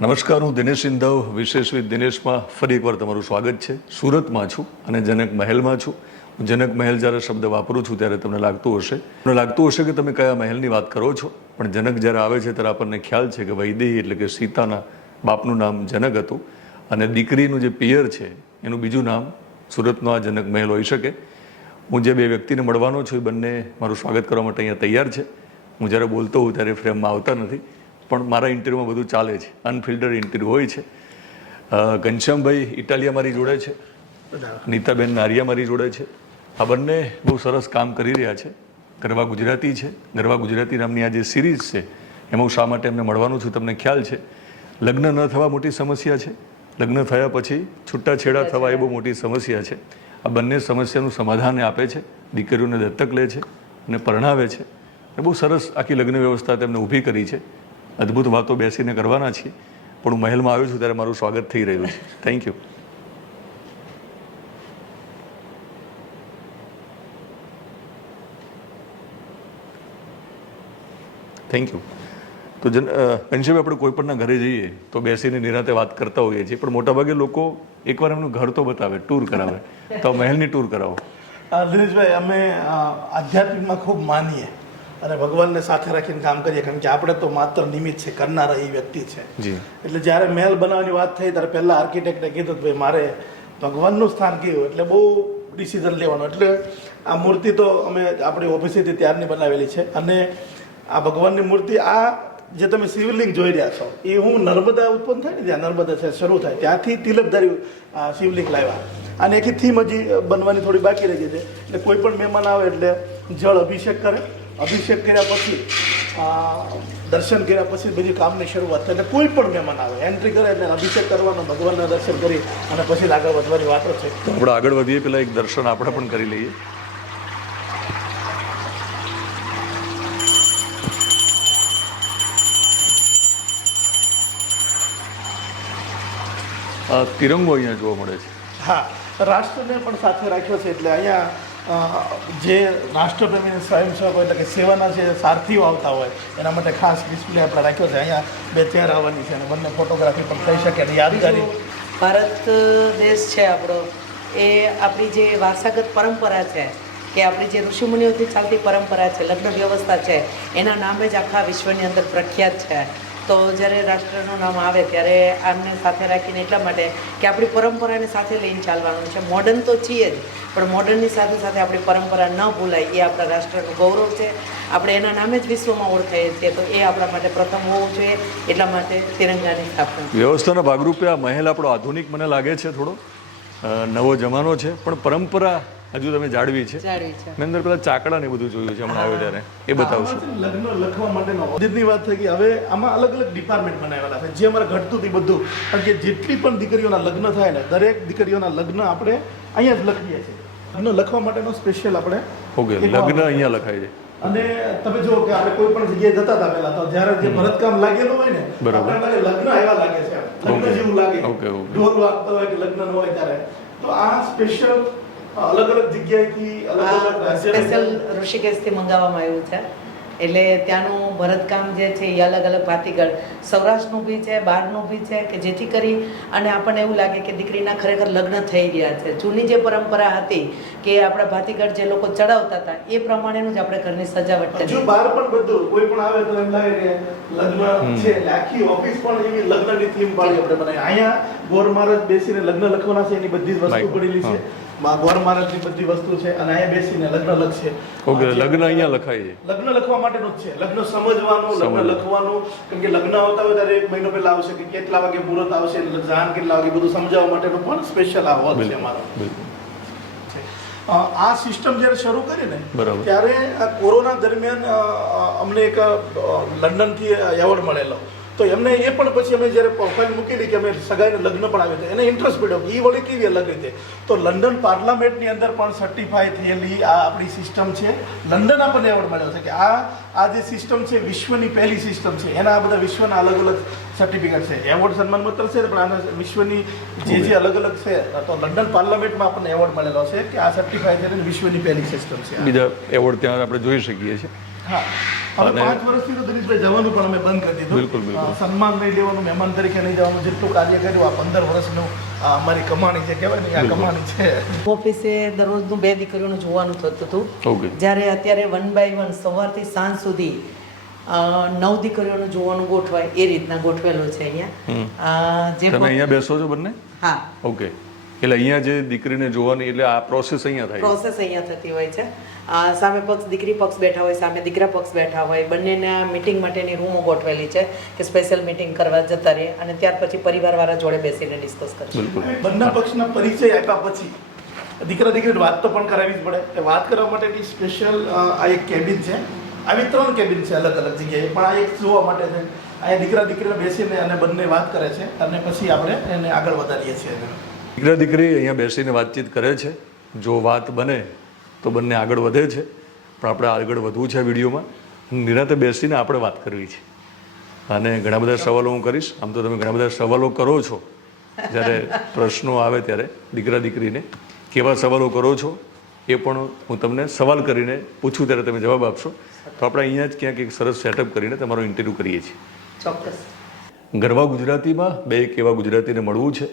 નમસ્કાર, હું દિનેશ ઇંધવ વિશેષ વિથ દિનેશમાં ફરી એકવાર તમારું સ્વાગત છે. સુરતમાં છું અને જનક મહેલમાં છું. હું જનક મહેલ જ્યારે શબ્દ વાપરું છું ત્યારે તમને લાગતું હશે કે તમે કયા મહેલની વાત કરો છો, પણ જનક જ્યારે આવે છે ત્યારે આપણને ખ્યાલ છે કે વૈદેહી એટલે કે સીતાના બાપનું નામ જનક હતું અને દીકરીનું જે પિયર છે એનું બીજું નામ સુરતનો આ જનક મહેલ હોઈ શકે. હું જે બે વ્યક્તિને મળવાનો છું એ બંને મારું સ્વાગત કરવા માટે અહીંયા તૈયાર છે. હું જ્યારે બોલતો હોઉં ત્યારે ફ્રેમમાં આવતા નથી, પણ મારા ઇન્ટરવ્યૂમાં બધું ચાલે છે, અનફિલ્ટર્ડ ઇન્ટરવ્યૂ હોય છે. ઘનશ્યામભાઈ ઇટાલિયા મારી જોડે છે, નીતાબેન નારિયા મારી જોડે છે. આ બંને બહુ સરસ કામ કરી રહ્યા છે. ગરવા ગુજરાતી છે. ગરવા ગુજરાતી નામની આ જે સિરીઝ છે એમાં હું શા માટે એમને મળવાનું છું તમને ખ્યાલ છે. લગ્ન ન થવા મોટી સમસ્યા છે, લગ્ન થયા પછી છૂટાછેડા થવા એ બહુ મોટી સમસ્યા છે. આ બંને સમસ્યાનું સમાધાન આપે છે, દીકરીઓને દત્તક લે છે અને પરણાવે છે. એ બહુ સરસ આખી લગ્ન વ્યવસ્થા તેમને ઊભી કરી છે. અદ્ભુત વાતો બેસીને કરવાના છીએ, પણ હું મહેલમાં આવ્યો છું ત્યારે મારું સ્વાગત થઈ રહ્યું છે. Thank you. Thank you. તો ઘનશ્યામભાઈ, આપણે કોઈ પણના ઘરે જઈએ તો બેસીને નિરાંતે વાત કરતા હોઈએ છીએ, પણ મોટાભાગે લોકો એકવાર એમનું ઘર તો બતાવે, ટૂર કરાવે. તો મહેલની ટૂર કરાવો. દિનેશભાઈ, અમે આધ્યાત્મિકમાં ખૂબ માનીએ અને ભગવાનને સાથે રાખીને કામ કરીએ, કારણ કે આપણે તો માત્ર નિમિત્ત છે, કરનારા એ વ્યક્તિ છે. એટલે જ્યારે મહેલ બનાવવાની વાત થઈ ત્યારે પહેલાં આર્કિટેક્ટે કીધું કે ભાઈ મારે ભગવાનનું સ્થાન કયું, એટલે બહુ ડિસિઝન લેવાનું. એટલે આ મૂર્તિ તો અમે આપણી ઓફિસેથી ત્યારની બનાવેલી છે અને આ ભગવાનની મૂર્તિ, આ જે તમે શિવલિંગ જોઈ રહ્યા છો એ હું નર્મદા ઉત્પન્ન થાય ને, જ્યાં નર્મદા છે શરૂ થાય ત્યાંથી તિલકધારી શિવલિંગ લાવ્યા અને એથી થીમ હજી બનવાની થોડી બાકી રહી છે. એટલે કોઈ પણ મહેમાન આવે એટલે જળ અભિષેક કરે, અભિષેક કર્યા પછી દર્શન કર્યા પછી બધી કામની શરૂઆત થાય. એટલે કોઈ પણ મહેમાન આવે એન્ટ્રી કરે એટલે અભિષેક કરવાનો, ભગવાનના દર્શન કરી અને પછી આગળ વધવાની વાતો છે. તો આપણે આગળ વધીએ પહેલાં એક દર્શન આપણે પણ કરી લઈએ. તિરંગો અહીંયા જોવા મળે છે. હા, રાષ્ટ્રને પણ સાથે રાખ્યો છે. એટલે અહીંયા જે રાષ્ટ્રપ્રેમી સ્વયંસેવકો એટલે કે સેવાના જે સારથીઓ આવતા હોય એના માટે ખાસ ડિસ્પ્લે આપણે રાખ્યો છે. અહીંયા બે ચેર આવવાની છે અને બંને ફોટોગ્રાફી પણ થઈ શકે અને યાદગારી. ભારત દેશ છે આપણો, એ આપણી જે વારસાગત પરંપરા છે કે આપણી જે ઋષિમુનિઓથી ચાલતી પરંપરા છે, લગ્ન વ્યવસ્થા છે, એના નામે જ આખા વિશ્વની અંદર પ્રખ્યાત છે. તો જ્યારે રાષ્ટ્રનું નામ આવે ત્યારે આમને સાથે રાખીને એટલા માટે કે આપણી પરંપરાને સાથે લઈને ચાલવાનું છે. મોડર્ન તો છીએ જ, પણ મોડર્નની સાથે સાથે આપણી પરંપરા ન ભૂલાય એ આપણા રાષ્ટ્રનું ગૌરવ છે. આપણે એના નામે જ વિશ્વમાં ઓળખાઈએ છીએ, તો એ આપણા માટે પ્રથમ હોવું જોઈએ. એટલા માટે તિરંગાની સ્થાપના. વ્યવસ્થાના ભાગરૂપે આ મહેલ આપણો આધુનિક મને લાગે છે, થોડો નવો જમાનો છે, પણ પરંપરા હજુ તમે જાળવી છે. મેં અંદર પેલા ચાકડા ને બધું જોયું છે હમણાં આવ્યો ત્યારે, એ બતાવશો. લગ્ન લખવા માટેનો અદિતની વાત થઈ ગઈ. હવે આમાં અલગ અલગ ડિપાર્ટમેન્ટ બનાવેલા છે જે અમારે ઘટતું હતું બધું. કારણ કે જેટલી પણ દીકરીઓના લગ્ન થાય ને, દરેક દીકરીઓના લગ્ન આપણે અહીંયા જ લખીએ છીએ. લગ્ન લખવા માટેનો સ્પેશિયલ આપણે લગ્ન અહીંયા લખાય છે. અને તમે જો કે આપણે કોઈ પણ જગ્યાએ જતા હતા પહેલા, તો જ્યારે જે ભરતકામ લાગેલું હોય ને, બરાબર, લગ્ન આવ્યા લાગે છે, લગ્ન જેવું લાગે, ઢોલ વાગતો હોય કે લગ્ન હોય ત્યારે. તો આ સ્પેશિયલ અલગ અલગ જગ્યાએથી અલગ અલગ સ્પેશિયલ ઋષિકેશથી મંગાવવામાં આવ્યું છે. એટલે ત્યાંનું ભરતકામ જે છે એ અલગ અલગ ભાતીગળ, સૌરાષ્ટ્રનું બી છે, બહારનું બી છે, કે જેથી કરી અને આપણને એવું લાગે કે દીકરીના ખરેખર લગ્ન થઈ ગયા છે. જૂની જે પરંપરા હતી કે આપણા ભાતીગળ જે લોકો ચડાવતા હતા એ પ્રમાણેનું જ આપણે ઘરની સજાવટ કરીએ. જો બહાર પણ બધું કોઈ પણ આવે તો એમ લાગે કે લગ્ન છે. આખી ઓફિસ પણ એવી લગ્નની થીમ પાડી આપણે બનાવી. અહીંયા ગોર મહારાજ બેસીને લગ્ન લખવાના છે, એની બધી જ વસ્તુ પડેલી છે. ગોર મહારાજની બધી વસ્તુ છે અને અહીંયા બેસીને લગ્ન લખશે. ઓકે, લગ્ન અહીંયા લખાય છે. લગ્ન લખવા માટેનું જ છે. લગ્ન સમજવાનું, લગ્ન લખવાનું. કેમ કે લગ્ન આવતા હોય ત્યારે એક મહિનો પહેલા આવશે કે કેટલા વાગે મુહૂર્ત આવશે, જાન કેટલા વાગે, બધું સમજાવવા માટેનું પણ સ્પેશિયલ આ હોલ છે અમારો. આ સિસ્ટમ જ્યારે શરૂ કરી ને ત્યારે કોરોના દરમિયાન અમને એક લંડનથી એવોર્ડ મળેલો. તો એમને એ પણ પછી અમે જ્યારે પ્રોફાઇલ મૂકેલી કે અમે સગાઈને લગ્ન પણ આવે તો એને ઇન્ટરેસ્ટ પડ્યો કે એ વળી કેવી અલગ રીતે. તો લંડન પાર્લામેન્ટની અંદર પણ સર્ટિફાઈ થયેલી આ આપણી સિસ્ટમ છે. લંડન આપણને એવોર્ડ મળ્યો છે કે આ જે સિસ્ટમ છે વિશ્વની પહેલી સિસ્ટમ છે. એના આ બધા વિશ્વના અલગ અલગ સર્ટિફિકેટ છે. એવોર્ડ સન્માન પત્ર છે, પણ આના વિશ્વની જે અલગ અલગ છે. તો લંડન પાર્લામેન્ટમાં આપણને એવોર્ડ મળેલો છે કે આ સર્ટિફાઈ થયેલી વિશ્વની પહેલી સિસ્ટમ છે. બીજા એવોર્ડ ત્યાં આપણે જોઈ શકીએ છીએ. હા, હવે 5 વર્ષથી તો દિનેશભાઈ જવાનું પણ અમે બંધ કરી બિલકુલ, દીધું. બિલકુલ. સન્માન નહીં લેવાનું, મહેમાન તરીકે નહીં જવાનું, જેટલું કાર્ય કર્યું આ 15 વર્ષનું અમારી કમાણી છે, કહેવાય ને આ કમાણી છે. ઓફિસે દરરોજનું 2 દીકરીઓનું જોવાનું થતું હતું. ઓકે. જ્યારે અત્યારે 1 by 1 સવારથી સાંજ સુધી 9 દીકરીઓનું જોવાનું ગોઠવાય એ રીતના ગોઠવેલો છે અહીંયા. જે તમે અહીંયા બેસો છો બંને? હા, ઓકે. એટલે અહીંયા જે દીકરીને જોવાની એટલે આ પ્રોસેસ અહીંયા થાય પ્રોસેસ અહીંયા થતી હોય છે. સામે પક્ષ દીકરી પક્ષ બેઠા હોય, સામે દીકરા પક્ષ બેઠા હોય, બંનેના મીટિંગ માટેની રૂમો ગોઠવેલી છે કે સ્પેશિયલ મીટિંગ કરવા જતા રહે અને ત્યાર પછી પરિવારવાળા જોડે બેસીને ડિસ્કસ કરે. બિલકુલ. બંને પક્ષના પરિચય આપ્યા પછી દીકરા દીકરી વાત તો પણ કરાવવી જ પડે. એ વાત કરવા માટેની સ્પેશિયલ આ એક કેબિન છે. આવી 3 કેબિન છે અલગ અલગ જગ્યાએ, પણ આ એક જોવા માટે છે. અહીંયા દીકરા દીકરીને બેસીને અને બંને વાત કરે છે અને પછી આપણે એને આગળ વધારીએ છીએ. દીકરા દીકરી અહીંયા બેસીને વાતચીત કરે છે. જો વાત બને તો બંને આગળ વધે છે, પણ આપણે આગળ વધવું છે આ વિડીયોમાં. નિરાંતે બેસીને આપણે વાત કરવી છે અને ઘણા બધા સવાલો હું કરીશ. આમ તો તમે ઘણા બધા સવાલો કરો છો જ્યારે પ્રશ્નો આવે ત્યારે દીકરા દીકરીને કેવા સવાલો કરો છો એ પણ હું તમને સવાલ કરીને પૂછું ત્યારે તમે જવાબ આપશો. તો આપણે અહીંયા જ ક્યાંક એક સરસ સેટઅપ કરીને તમારો ઇન્ટરવ્યૂ કરીએ છીએ. ચોક્કસ. ગરવા ગુજરાતીમાં બે એક એવા ગુજરાતીને મળવું છે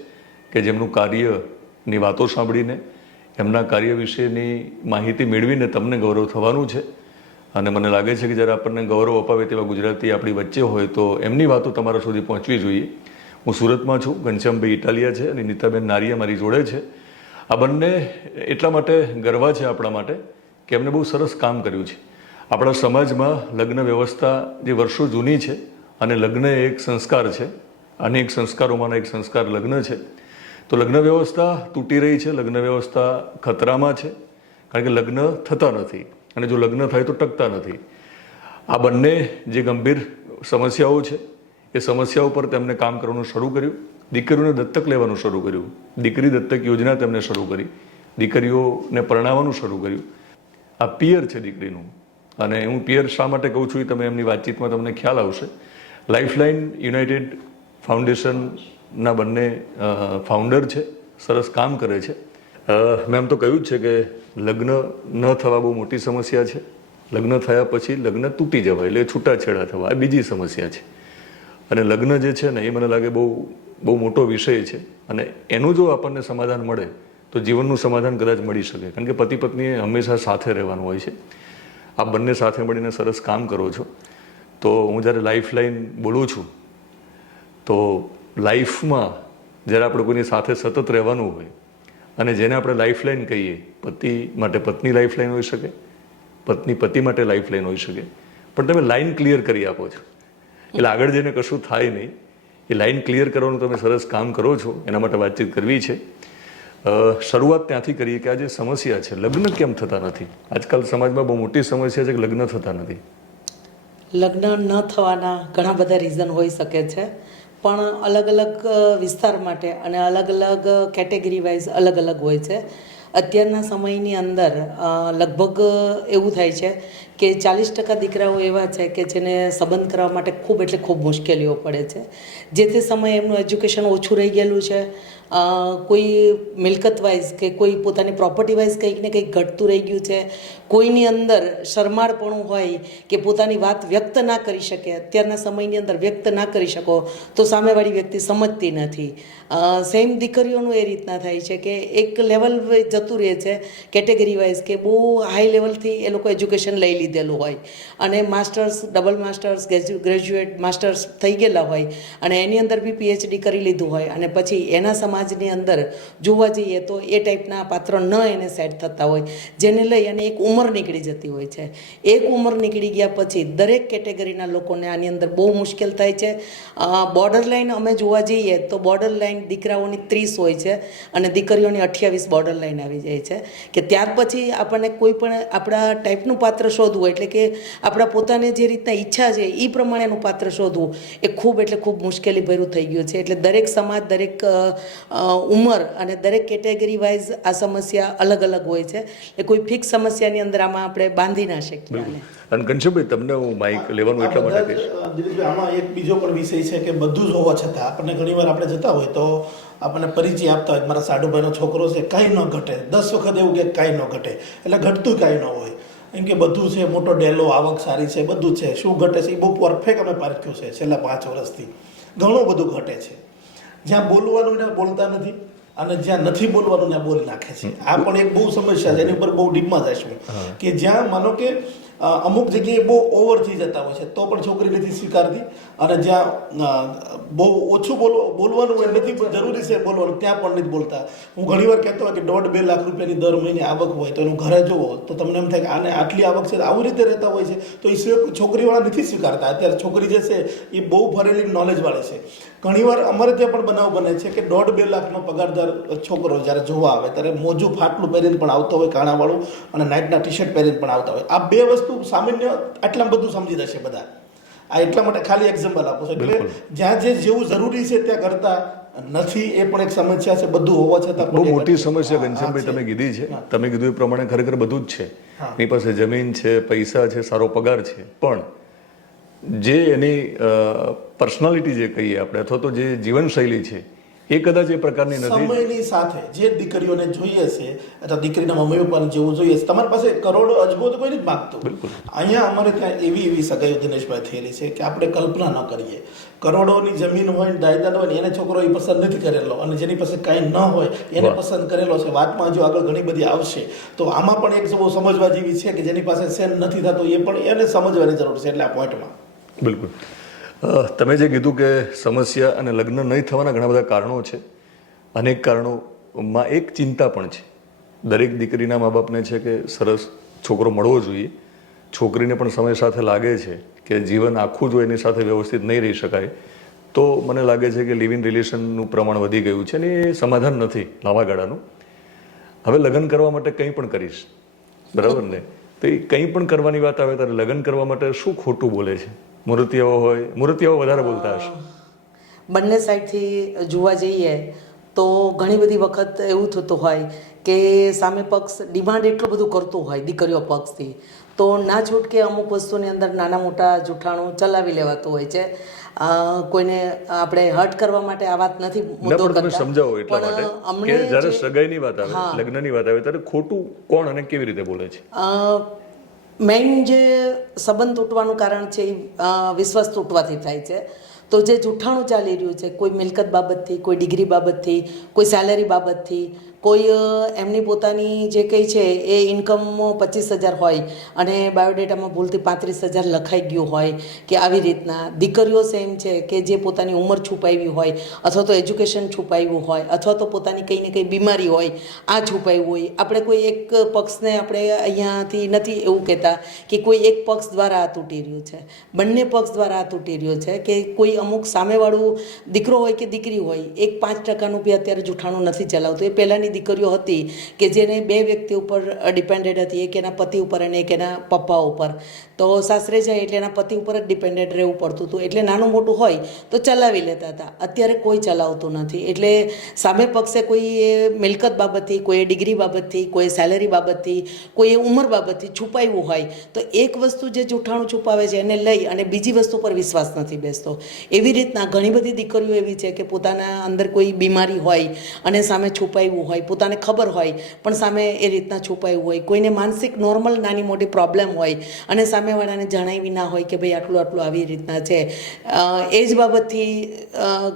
કે જેમનું કાર્યની વાતો સાંભળીને એમના કાર્ય વિશેની માહિતી મેળવીને તમને ગૌરવ થવાનું છે. અને મને લાગે છે કે જ્યારે આપણને ગૌરવ અપાવે તેવા ગુજરાતી આપણી વચ્ચે હોય તો એમની વાતો તમારા સુધી પહોંચવી જોઈએ. હું સુરતમાં છું, ઘનશ્યામભાઈ ઇટાલિયા છે અને નીતાબેન નારિયા મારી જોડે છે. આ બંને એટલા માટે ગર્વા છે આપણા માટે કે એમને બહુ સરસ કામ કર્યું છે. આપણા સમાજમાં લગ્ન વ્યવસ્થા જે વર્ષો જૂની છે અને લગ્ન એ એક સંસ્કાર છે, અનેક સંસ્કારોમાંનો એક સંસ્કાર લગ્ન છે. તો લગ્ન વ્યવસ્થા તૂટી રહી છે, લગ્ન વ્યવસ્થા ખતરામાં છે, કારણ કે લગ્ન થતા નથી અને જો લગ્ન થાય તો ટકતા નથી. આ બંને જે ગંભીર સમસ્યાઓ છે એ સમસ્યાઓ પર તેમને કામ કરવાનું શરૂ કર્યું. દીકરીઓને દત્તક લેવાનું શરૂ કર્યું, દીકરી દત્તક યોજના તેમને શરૂ કરી, દીકરીઓને પરણાવવાનું શરૂ કર્યું. આ પિયર છે દીકરીનું. અને હું પિયર શા માટે કહું છું એ તમે એમની વાતચીતમાં તમને ખ્યાલ આવશે. લાઈફલાઈન યુનાઇટેડ ફાઉન્ડેશનના બંને ફાઉન્ડર છે, સરસ કામ કરે છે. મેં એમ તો કહ્યું જ છે કે લગ્ન ન થવા બહુ મોટી સમસ્યા છે, લગ્ન થયા પછી લગ્ન તૂટી જવાય એટલે છૂટાછેડા થવા આ બીજી સમસ્યા છે. અને લગ્ન જે છે ને એ મને લાગે બહુ મોટો વિષય છે અને એનું જો આપણને સમાધાન મળે તો જીવનનું સમાધાન કદાચ મળી શકે, કારણ કે પતિ પત્નીએ હંમેશા સાથે રહેવાનું હોય છે. આ બંને સાથે મળીને સરસ કામ કરો છો. તો હું જ્યારે લાઈફલાઈન બોલું છું તો લાઈફમાં જ્યારે આપણે કોઈની સાથે સતત રહેવાનું હોય અને જેને આપણે લાઈફલાઈન કહીએ, પતિ માટે પત્ની લાઈફલાઈન હોઈ શકે, પત્ની પતિ માટે લાઈફલાઈન હોઈ શકે, પણ તમે લાઈન ક્લિયર કરી આપો છો એટલે આગળ જઈને કશું થાય નહીં. એ લાઈન ક્લિયર કરવાનું તમે સરસ કામ કરો છો, એના માટે વાતચીત કરવી છે. શરૂઆત ત્યાંથી કરીએ કે આ જે સમસ્યા છે લગ્ન કેમ થતા નથી. આજકાલ સમાજમાં બહુ મોટી સમસ્યા છે કે લગ્ન થતા નથી. લગ્ન ન થવાના ઘણા બધા રીઝન હોઈ શકે છે, પણ અલગ અલગ વિસ્તાર માટે અને અલગ અલગ કેટેગરી વાઇઝ અલગ અલગ હોય છે. અત્યારના સમયની અંદર લગભગ એવું થાય છે કે 40% દીકરાઓ એવા છે કે જેને સંબંધ કરવા માટે ખૂબ એટલે ખૂબ મુશ્કેલીઓ પડે છે. જે તે સમયે એમનું એજ્યુકેશન ઓછું રહી ગયેલું છે, કોઈ મિલકત વાઇઝ કે કોઈ પોતાની પ્રોપર્ટી વાઇઝ કંઈક ને કંઈક ઘટતું રહી ગયું છે, કોઈની અંદર શરમાળપણું હોય કે પોતાની વાત વ્યક્ત ના કરી શકે. અત્યારના સમયની અંદર વ્યક્ત ના કરી શકો તો સામેવાળી વ્યક્તિ સમજતી નથી. સેમ દીકરીઓનું એ રીતના થાય છે કે એક લેવલ જતું રહે છે કેટેગરી વાઇઝ કે બહુ હાઈ લેવલથી એ લોકો એજ્યુકેશન લઈ લીધેલું હોય અને masters, double masters, graduate masters થઈ ગયેલા હોય અને એની અંદર બી PhD કરી લીધું હોય અને પછી એના સમાજની અંદર જોવા જઈએ તો એ ટાઈપના પાત્ર ન એને સેટ થતા હોય, જેને લઈ અને એક ઉંમર નીકળી જતી હોય છે. એક ઉંમર નીકળી ગયા પછી દરેક કેટેગરીના લોકોને આની અંદર બહુ મુશ્કેલ થાય છે. બોર્ડર લાઈન અમે જોવા જઈએ તો બોર્ડર લાઈન દીકરાઓની 30 હોય છે અને દીકરીઓની 28 બોર્ડર લાઈન આવી જાય છે કે ત્યાર પછી આપણને કોઈ પણ આપણા ટાઈપનું પાત્ર શોધવું એટલે કે આપણા પોતાને જે રીતના ઈચ્છા છે એ પ્રમાણેનું પાત્ર શોધવું એ ખૂબ એટલે ખૂબ મુશ્કેલી ભર્યું થઈ ગયું છે. એટલે દરેક સમાજ, દરેક ઉંમર અને દરેક કેટેગરી વાઇઝ આ સમસ્યા અલગ અલગ હોય છે. એ કોઈ ફિક્સ સમસ્યાની અંદર આમાં આપણે બાંધી ના શકીએ. અને ઘનશ્યામભાઈ તમને હું માઇક લેવાનું એટલા માટે કહીશ. દિલીપભાઈ, આમાં એક બીજો પણ વિષય છે કે બધું જ હોવા છતાં આપણને ઘણીવાર આપણે જતા હોય તો આપણને પરિચય આપતા હોય મારા સાડુભાઈનો છોકરો છે, કાંઈ ન ઘટે. 10 વખત એવું કે કાંઈ ન ઘટે એટલે ઘટતું કાંઈ ન હોય. એમ કે બધું છે, મોટો ડેલો, આવક સારી છે, બધું છે, શું ઘટે છે એ બહુ પરફેક્ટ અમે પારખ્યું છે છેલ્લા 5 વર્ષથી. ઘણું બધું ઘટે છે. જ્યાં બોલવાનું ત્યાં બોલતા નથી અને જ્યાં નથી બોલવાનું ત્યાં બોલી નાખે છે. આ પણ એક બહુ સમસ્યા છે, એની ઉપર બહુ ડીપમાં જઈશું કે જ્યાં માનો કે અમુક જગ્યાએ બહુ ઓવર થઈ જતા હોય છે તો પણ છોકરી નથી સ્વીકારતી, અને જ્યાં બહુ ઓછું બોલવાનું હોય, નથી જરૂરી છે બોલવાનું, ત્યાં પણ નથી બોલતા. હું ઘણીવાર કહેતો હોય કે 1.5-2 લાખ રૂપિયાની દર મહિને આવક હોય તો એનું ઘરે જુઓ તો તમને એમ થાય કે આને આટલી આવક છે, આવી રીતે રહેતા હોય છે, તો એ છોકરીવાળા નથી સ્વીકારતા. અત્યારે છોકરી જે છે એ બહુ ભરેલી નોલેજવાળી છે. ઘણીવાર અમારે ત્યાં પણ બનાવ બને છે કે 1.5-2 લાખનો પગારદાર છોકરો જ્યારે જોવા આવે ત્યારે મોજું ફાટલું પહેરીને પણ આવતો હોય, કાણાવાળું, અને નાઇટના ટી-શર્ટ પહેરીને પણ આવતા હોય. આ બે વસ્તુ સામાન્ય આટલા બધું સમજી જશે બધા. આ એટલા માટે ખાલી એક્ઝામ્પલ આપું છું. એટલે જ્યાં જે જેવું જરૂરી છે ત્યાં કરતા નથી, એ પણ એક સમસ્યા છે. બધું હોવા છતાં બહુ મોટી સમસ્યા ઘનશ્યામભાઈ તમે કીધી છે. તમે કીધું એ પ્રમાણે ખરેખર બધું જ છે. એની પાસે જમીન છે, પૈસા છે, સારો પગાર છે, પણ જે એની પર્સનાલિટી જે કહીએ આપણે, અથવા તો જે જીવનશૈલી છે એ કદાચ એ પ્રકારની નથી. સમયની સાથે જે દીકરીઓને જોઈએ છે અથવા દીકરીના મમ્મી પપ્પાને જેવું જોઈએ છે, તમારી પાસે કરોડો અજબો તો કોઈ નથી માગતું. અહીંયા અમારે ત્યાં એવી સગાઈઓ દિનેશભાઈ થયેલી છે કે આપણે કલ્પના ન કરીએ. કરોડોની જમીન હોય, જાયદાદ હોય ને એને છોકરો એ પસંદ નથી કરેલો, અને જેની પાસે કાંઈ ન હોય એને પસંદ કરેલો છે. વાતમાં જો આગળ ઘણી બધી આવશે તો આમાં પણ એક બહુ સમજવા જેવી છે કે જેની પાસે સેન નથી થતો એ પણ એને સમજવાની જરૂર છે. એટલે આ પોઈન્ટમાં બિલકુલ તમે જે કીધું કે સમસ્યા અને લગ્ન નહીં થવાના ઘણા બધા કારણો છે. અનેક કારણોમાં એક ચિંતા પણ છે દરેક દીકરીના મા બાપને છે કે સરસ છોકરો મળવો જોઈએ. છોકરીને પણ સમય સાથે લાગે છે કે જીવન આખું જો એની સાથે વ્યવસ્થિત નહીં રહી શકાય, તો મને લાગે છે કે લિવ ઇન રિલેશનનું પ્રમાણ વધી ગયું છે ને એ સમાધાન નથી લાંબા ગાળાનું. હવે લગ્ન કરવા માટે કંઈ પણ કરીશ, બરાબર ને? તો એ કંઈ પણ કરવાની વાત આવે ત્યારે લગ્ન કરવા માટે શું ખોટું બોલે છે? મૂર્તિયાઓ વધારે બોલતા હશે. બંને સાઈડથી જોવા જઈએ તો ઘણી બધી વખત એવું થતું હોય કે સામે પક્ષ ડિમાન્ડ એટલું બધું કરતું હોય દીકરીઓ પક્ષથી, તો ના છૂટકે અમુક વસ્તુની અંદર નાના મોટા જૂઠાણું ચલાવી લેવાતું હોય છે. કોઈને આપણે હર્ટ કરવા માટે આ વાત નથી મુદ્દો કરતા, તમે સમજાવો એટલા માટે કે જ્યારે સગાઈની વાત આવે, લગ્નની વાત આવે ત્યારે ખોટું કોણ અને કેવી રીતે બોલે છે? મેઇન જે સંબંધ તૂટવાનું કારણ છે એ વિશ્વાસ તૂટવાથી થાય છે. તો જે જૂઠાણું ચાલી રહ્યું છે, કોઈ મિલકત બાબતથી, કોઈ ડિગ્રી બાબતથી, કોઈ સેલેરી બાબતથી, કોઈ એમની પોતાની જે કંઈ છે એ ઇન્કમ 25,000 હોય અને બાયોડેટામાં ભૂલથી 35,000 લખાઈ ગયું હોય કે આવી રીતના. દીકરીઓ સેમ છે કે જે પોતાની ઉંમર છુપાવી હોય, અથવા તો એજ્યુકેશન છુપાવ્યું હોય, અથવા તો પોતાની કંઈ ને કંઈ બીમારી હોય, આ છુપાવ્યું હોય. આપણે કોઈ એક પક્ષને આપણે અહીંયાથી નથી એવું કહેતા કે કોઈ એક પક્ષ દ્વારા આ તૂટી રહ્યું છે, બંને પક્ષ દ્વારા આ તૂટી રહ્યું છે. કે કોઈ અમુક સામેવાળું દીકરો હોય કે દીકરી હોય, 1-5% બી અત્યારે જૂઠાણું નથી ચલાવતું. એ પહેલાંની દીકરીઓ હતી કે જેને 2 વ્યક્તિ ઉપર ડિપેન્ડેડ હતી, એક એના પતિ ઉપર અને એક એના પપ્પા ઉપર. તો સાસરે જાય એટલે એના પતિ ઉપર જ ડિપેન્ડેડ રહેવું પડતું હતું, એટલે નાનું મોટું હોય તો ચલાવી લેતા હતા. અત્યારે કોઈ ચલાવતું નથી. એટલે સામે પક્ષે કોઈ મિલકત બાબતથી, કોઈ ડિગ્રી બાબતથી, કોઈ સેલેરી બાબતથી, કોઈ ઉંમર બાબતથી છુપાવ્યું હોય તો એક વસ્તુ જે જૂઠાણું છુપાવે છે એને લઈ અને બીજી વસ્તુ પર વિશ્વાસ નથી બેસતો. એવી રીતના ઘણી બધી દીકરીઓ એવી છે કે પોતાના અંદર કોઈ બીમારી હોય અને સામે છુપાવ્યું હોય, પોતાને ખબર હોય પણ સામે એ રીતના છુપાવ્યું હોય. કોઈને માનસિક નોર્મલ નાની મોટી પ્રોબ્લેમ હોય અને સામેવાળાને જણાવી ના હોય કે ભાઈ આટલું આટલું આવી રીતના છે. એ જ બાબતથી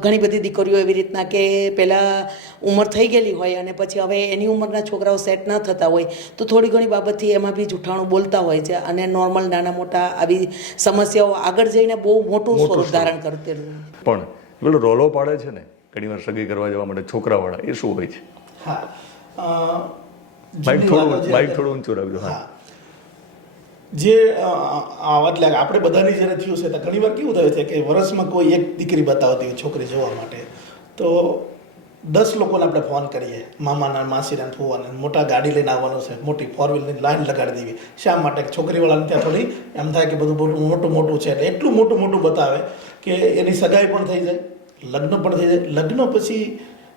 ઘણી બધી દીકરીઓ એવી રીતના કે પહેલાં ઉંમર થઈ ગયેલી હોય અને પછી હવે એની ઉંમરના છોકરાઓ સેટ ન થતા હોય તો થોડી ઘણી બાબતથી એમાં બી જૂઠાણું બોલતા હોય છે અને નોર્મલ નાના મોટા આવી સમસ્યાઓ આગળ જઈને બહુ મોટું સ્વરૂપ ધારણ કરતી રહે. પણ પેલો રોલો પાડે છે ને ઘણીવાર સગાઈ કરવા જવા માટે છોકરાવાળા, એ શું હોય છે? માઇક થોડું ઊંચું રાખજો. જે એટલે આપણે બધાની જ્યારે થયું છે તો ઘણીવાર કેવું થાય છે કે વર્ષમાં કોઈ એક દીકરી બતાવતી હોય છોકરી જોવા માટે, તો 10 લોકોને આપણે ફોન કરીએ, મામાના, માસીના, ફુવાને, મોટા ગાડી લઈને આવવાનું છે, મોટી 4-wheeલની લાઈન લગાડી દેવી. શા માટે? છોકરીવાળાને ત્યાં થોડી એમ થાય કે બધું મોટું છે, એટલે એટલું મોટું બતાવે કે એની સગાઈ પણ થઈ જાય, લગ્ન પણ થઈ જાય. લગ્ન પછી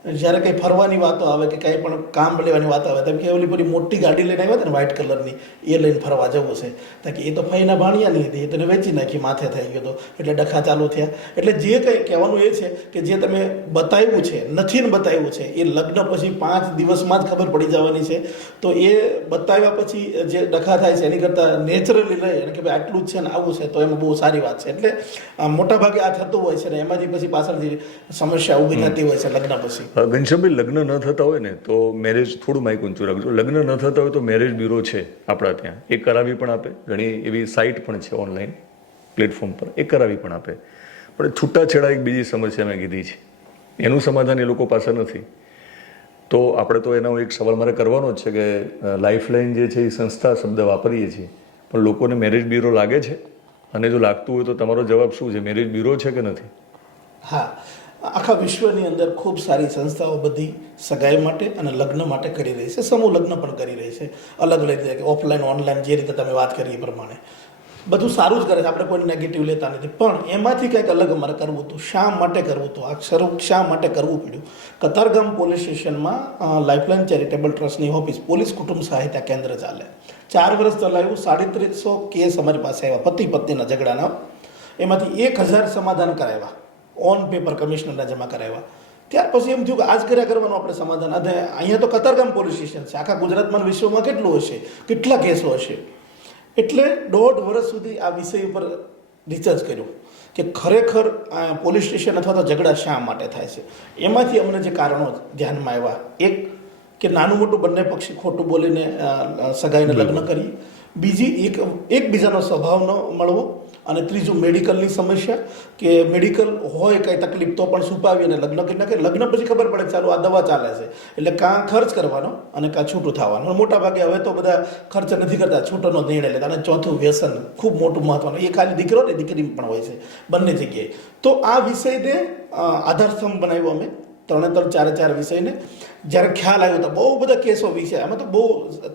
જ્યારે કંઈ ફરવાની વાતો આવે કે કંઈ પણ કામ લેવાની વાત આવે તેમ કે ઓલી પેલી મોટી ગાડી લઈને આવ્યા હતા ને વ્હાઇટ કલરની એ લઈને ફરવા જવું છે તો કે એ તો ફઈના ભાણિયાની હતી એ તને વેચી નાખી માથે થઈ ગયો તો એટલે ડખા ચાલુ થયા. એટલે જે કંઈ કહેવાનું એ છે કે જે તમે બતાવ્યું છે નથી ને બતાવ્યું છે એ લગ્ન પછી 5 દિવસમાં જ ખબર પડી જવાની છે. તો એ બતાવ્યા પછી જે ડખા થાય છે એની કરતાં નેચરલી લઈ અને કે ભાઈ આટલું જ છે ને આવું છે તો એમાં બહુ સારી વાત છે. એટલે મોટાભાગે આ થતું હોય છે ને એમાંથી પછી પાછળથી સમસ્યા ઊભી થતી હોય છે લગ્ન પછી. ઘનશ્યામભાઈ, લગ્ન ન થતા હોય ને તો મેરેજ, થોડું માઇક ઊંચું રાખજો, લગ્ન ન થતા હોય તો મેરેજ બ્યુરો છે આપણા ત્યાં, એ કરાવી પણ આપે. ઘણી એવી સાઇટ પણ છે ઓનલાઈન પ્લેટફોર્મ પર, એ કરાવી પણ આપે. પણ છૂટાછેડા એક બીજી સમસ્યા મેં કીધી છે, એનું સમાધાન એ લોકો પાસે નથી. તો આપણે તો એનો એક સવાલ મારે કરવાનો જ છે કે લાઈફલાઈન જે છે એ સંસ્થા શબ્દ વાપરીએ છીએ, પણ લોકોને મેરેજ બ્યુરો લાગે છે? અને જો લાગતું હોય તો તમારો જવાબ શું છે, મેરેજ બ્યુરો છે કે નથી? હા, આખા વિશ્વની અંદર ખૂબ સારી સંસ્થાઓ બધી સગાઈ માટે અને લગ્ન માટે કરી રહી છે. સમૂહ લગ્ન પણ કરી રહી છે, અલગ અલગ રીતે, ઓફલાઈન ઓનલાઈન, જે રીતે તમે વાત કરી એ પ્રમાણે બધું સારું જ કરે છે. આપણે કોઈ નેગેટિવ લેતા નથી, પણ એમાંથી કંઈક અલગ અમારે કરવું હતું. શા માટે કરવું હતું આ શરૂ, શા માટે કરવું પડ્યું? કતારગામ પોલીસ સ્ટેશનમાં લાઈફલાઈન ચેરિટેબલ ટ્રસ્ટની ઓફિસ, પોલીસ કુટુંબ સહાયતા કેન્દ્ર ચાલે, 4 વર્ષ ચલાવ્યું. 350 કેસ અમારી પાસે આવ્યા પતિ પત્નીના ઝઘડાના, એમાંથી 1000 સમાધાન કરાવ્યા, ઓન પેપર કમિશનરના જમા કરાવ્યા. ત્યાર પછી એમ થયું કે આજ કર્યા કરવાનું આપણે સમાધાન. અને અહીંયા તો કતારગામ પોલીસ સ્ટેશન છે, આખા ગુજરાતમાં વિશ્વમાં કેટલું હશે, કેટલા કેસો હશે. એટલે 1.5 વર્ષ સુધી આ વિષય ઉપર રિસર્ચ કર્યું કે ખરેખર પોલીસ સ્ટેશન અથવા તો ઝઘડા શા માટે થાય છે. એમાંથી અમને જે કારણો ધ્યાનમાં આવ્યા, એક કે નાનું મોટું બંને પક્ષી ખોટું બોલીને સગાઈને લગ્ન કરી, બીજી એકબીજાનો સ્વભાવ ન મળવો, અને ત્રીજું મેડિકલની સમસ્યા કે મેડિકલ હોય કંઈ તકલીફ તો પણ છુપાવી અને લગ્ન કરી નાખે. લગ્ન પછી ખબર પડે ચાલો આ દવા ચાલે છે, એટલે કાં ખર્ચ કરવાનો અને કાં છૂટું થવાનું. મોટા ભાગે હવે તો બધા ખર્ચ નથી કરતા, છૂટોનો નિર્ણય લેતા. અને ચોથું વ્યસન, ખૂબ મોટું મહત્વનું, એ ખાલી દીકરો ને દીકરી પણ હોય છે બંને જગ્યાએ. તો આ વિષયને આધારસ્તંભ બનાવ્યો અમે, 3-4 વિષયને. જ્યારે ખ્યાલ આવ્યો તો બહુ બધા કેસો વિશે, અમે તો બહુ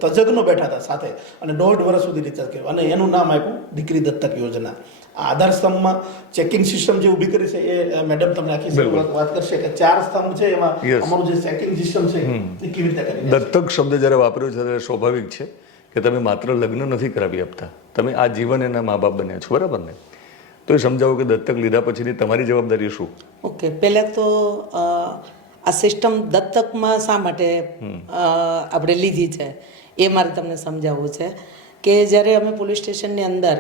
તજજ્ઞો બેઠા હતા સાથે, અને 1.5 વર્ષ સુધી રિસર્ચ કર્યું અને એનું નામ આપ્યું દીકરી દત્તક યોજના. આ આધાર સ્તંભમાં ચેકિંગ સિસ્ટમ જે ઊભી કરી છે એ મેડમ તમને આખી વાત કરશે કે 4 સ્તંભ છે એમાં અમારું જે ચેકિંગ સિસ્ટમ છે એ કેવી રીતે કરી. દત્તક શબ્દ જ્યારે વાપર્યો છે ત્યારે સ્વાભાવિક છે કે તમે માત્ર લગ્ન નથી કરાવી આપતા, તમે આ જીવન એના મા બાપ બન્યા છો, બરાબર ને? તો એ સમજાવો કે દત્તક લીધા પછીની તમારી જવાબદારી શું? ઓકે, પહેલાં તો આ સિસ્ટમ દત્તકમાં શા માટે આપણે લીધી છે એ મારે તમને સમજાવવું છે. કે જ્યારે અમે પોલીસ સ્ટેશનની અંદર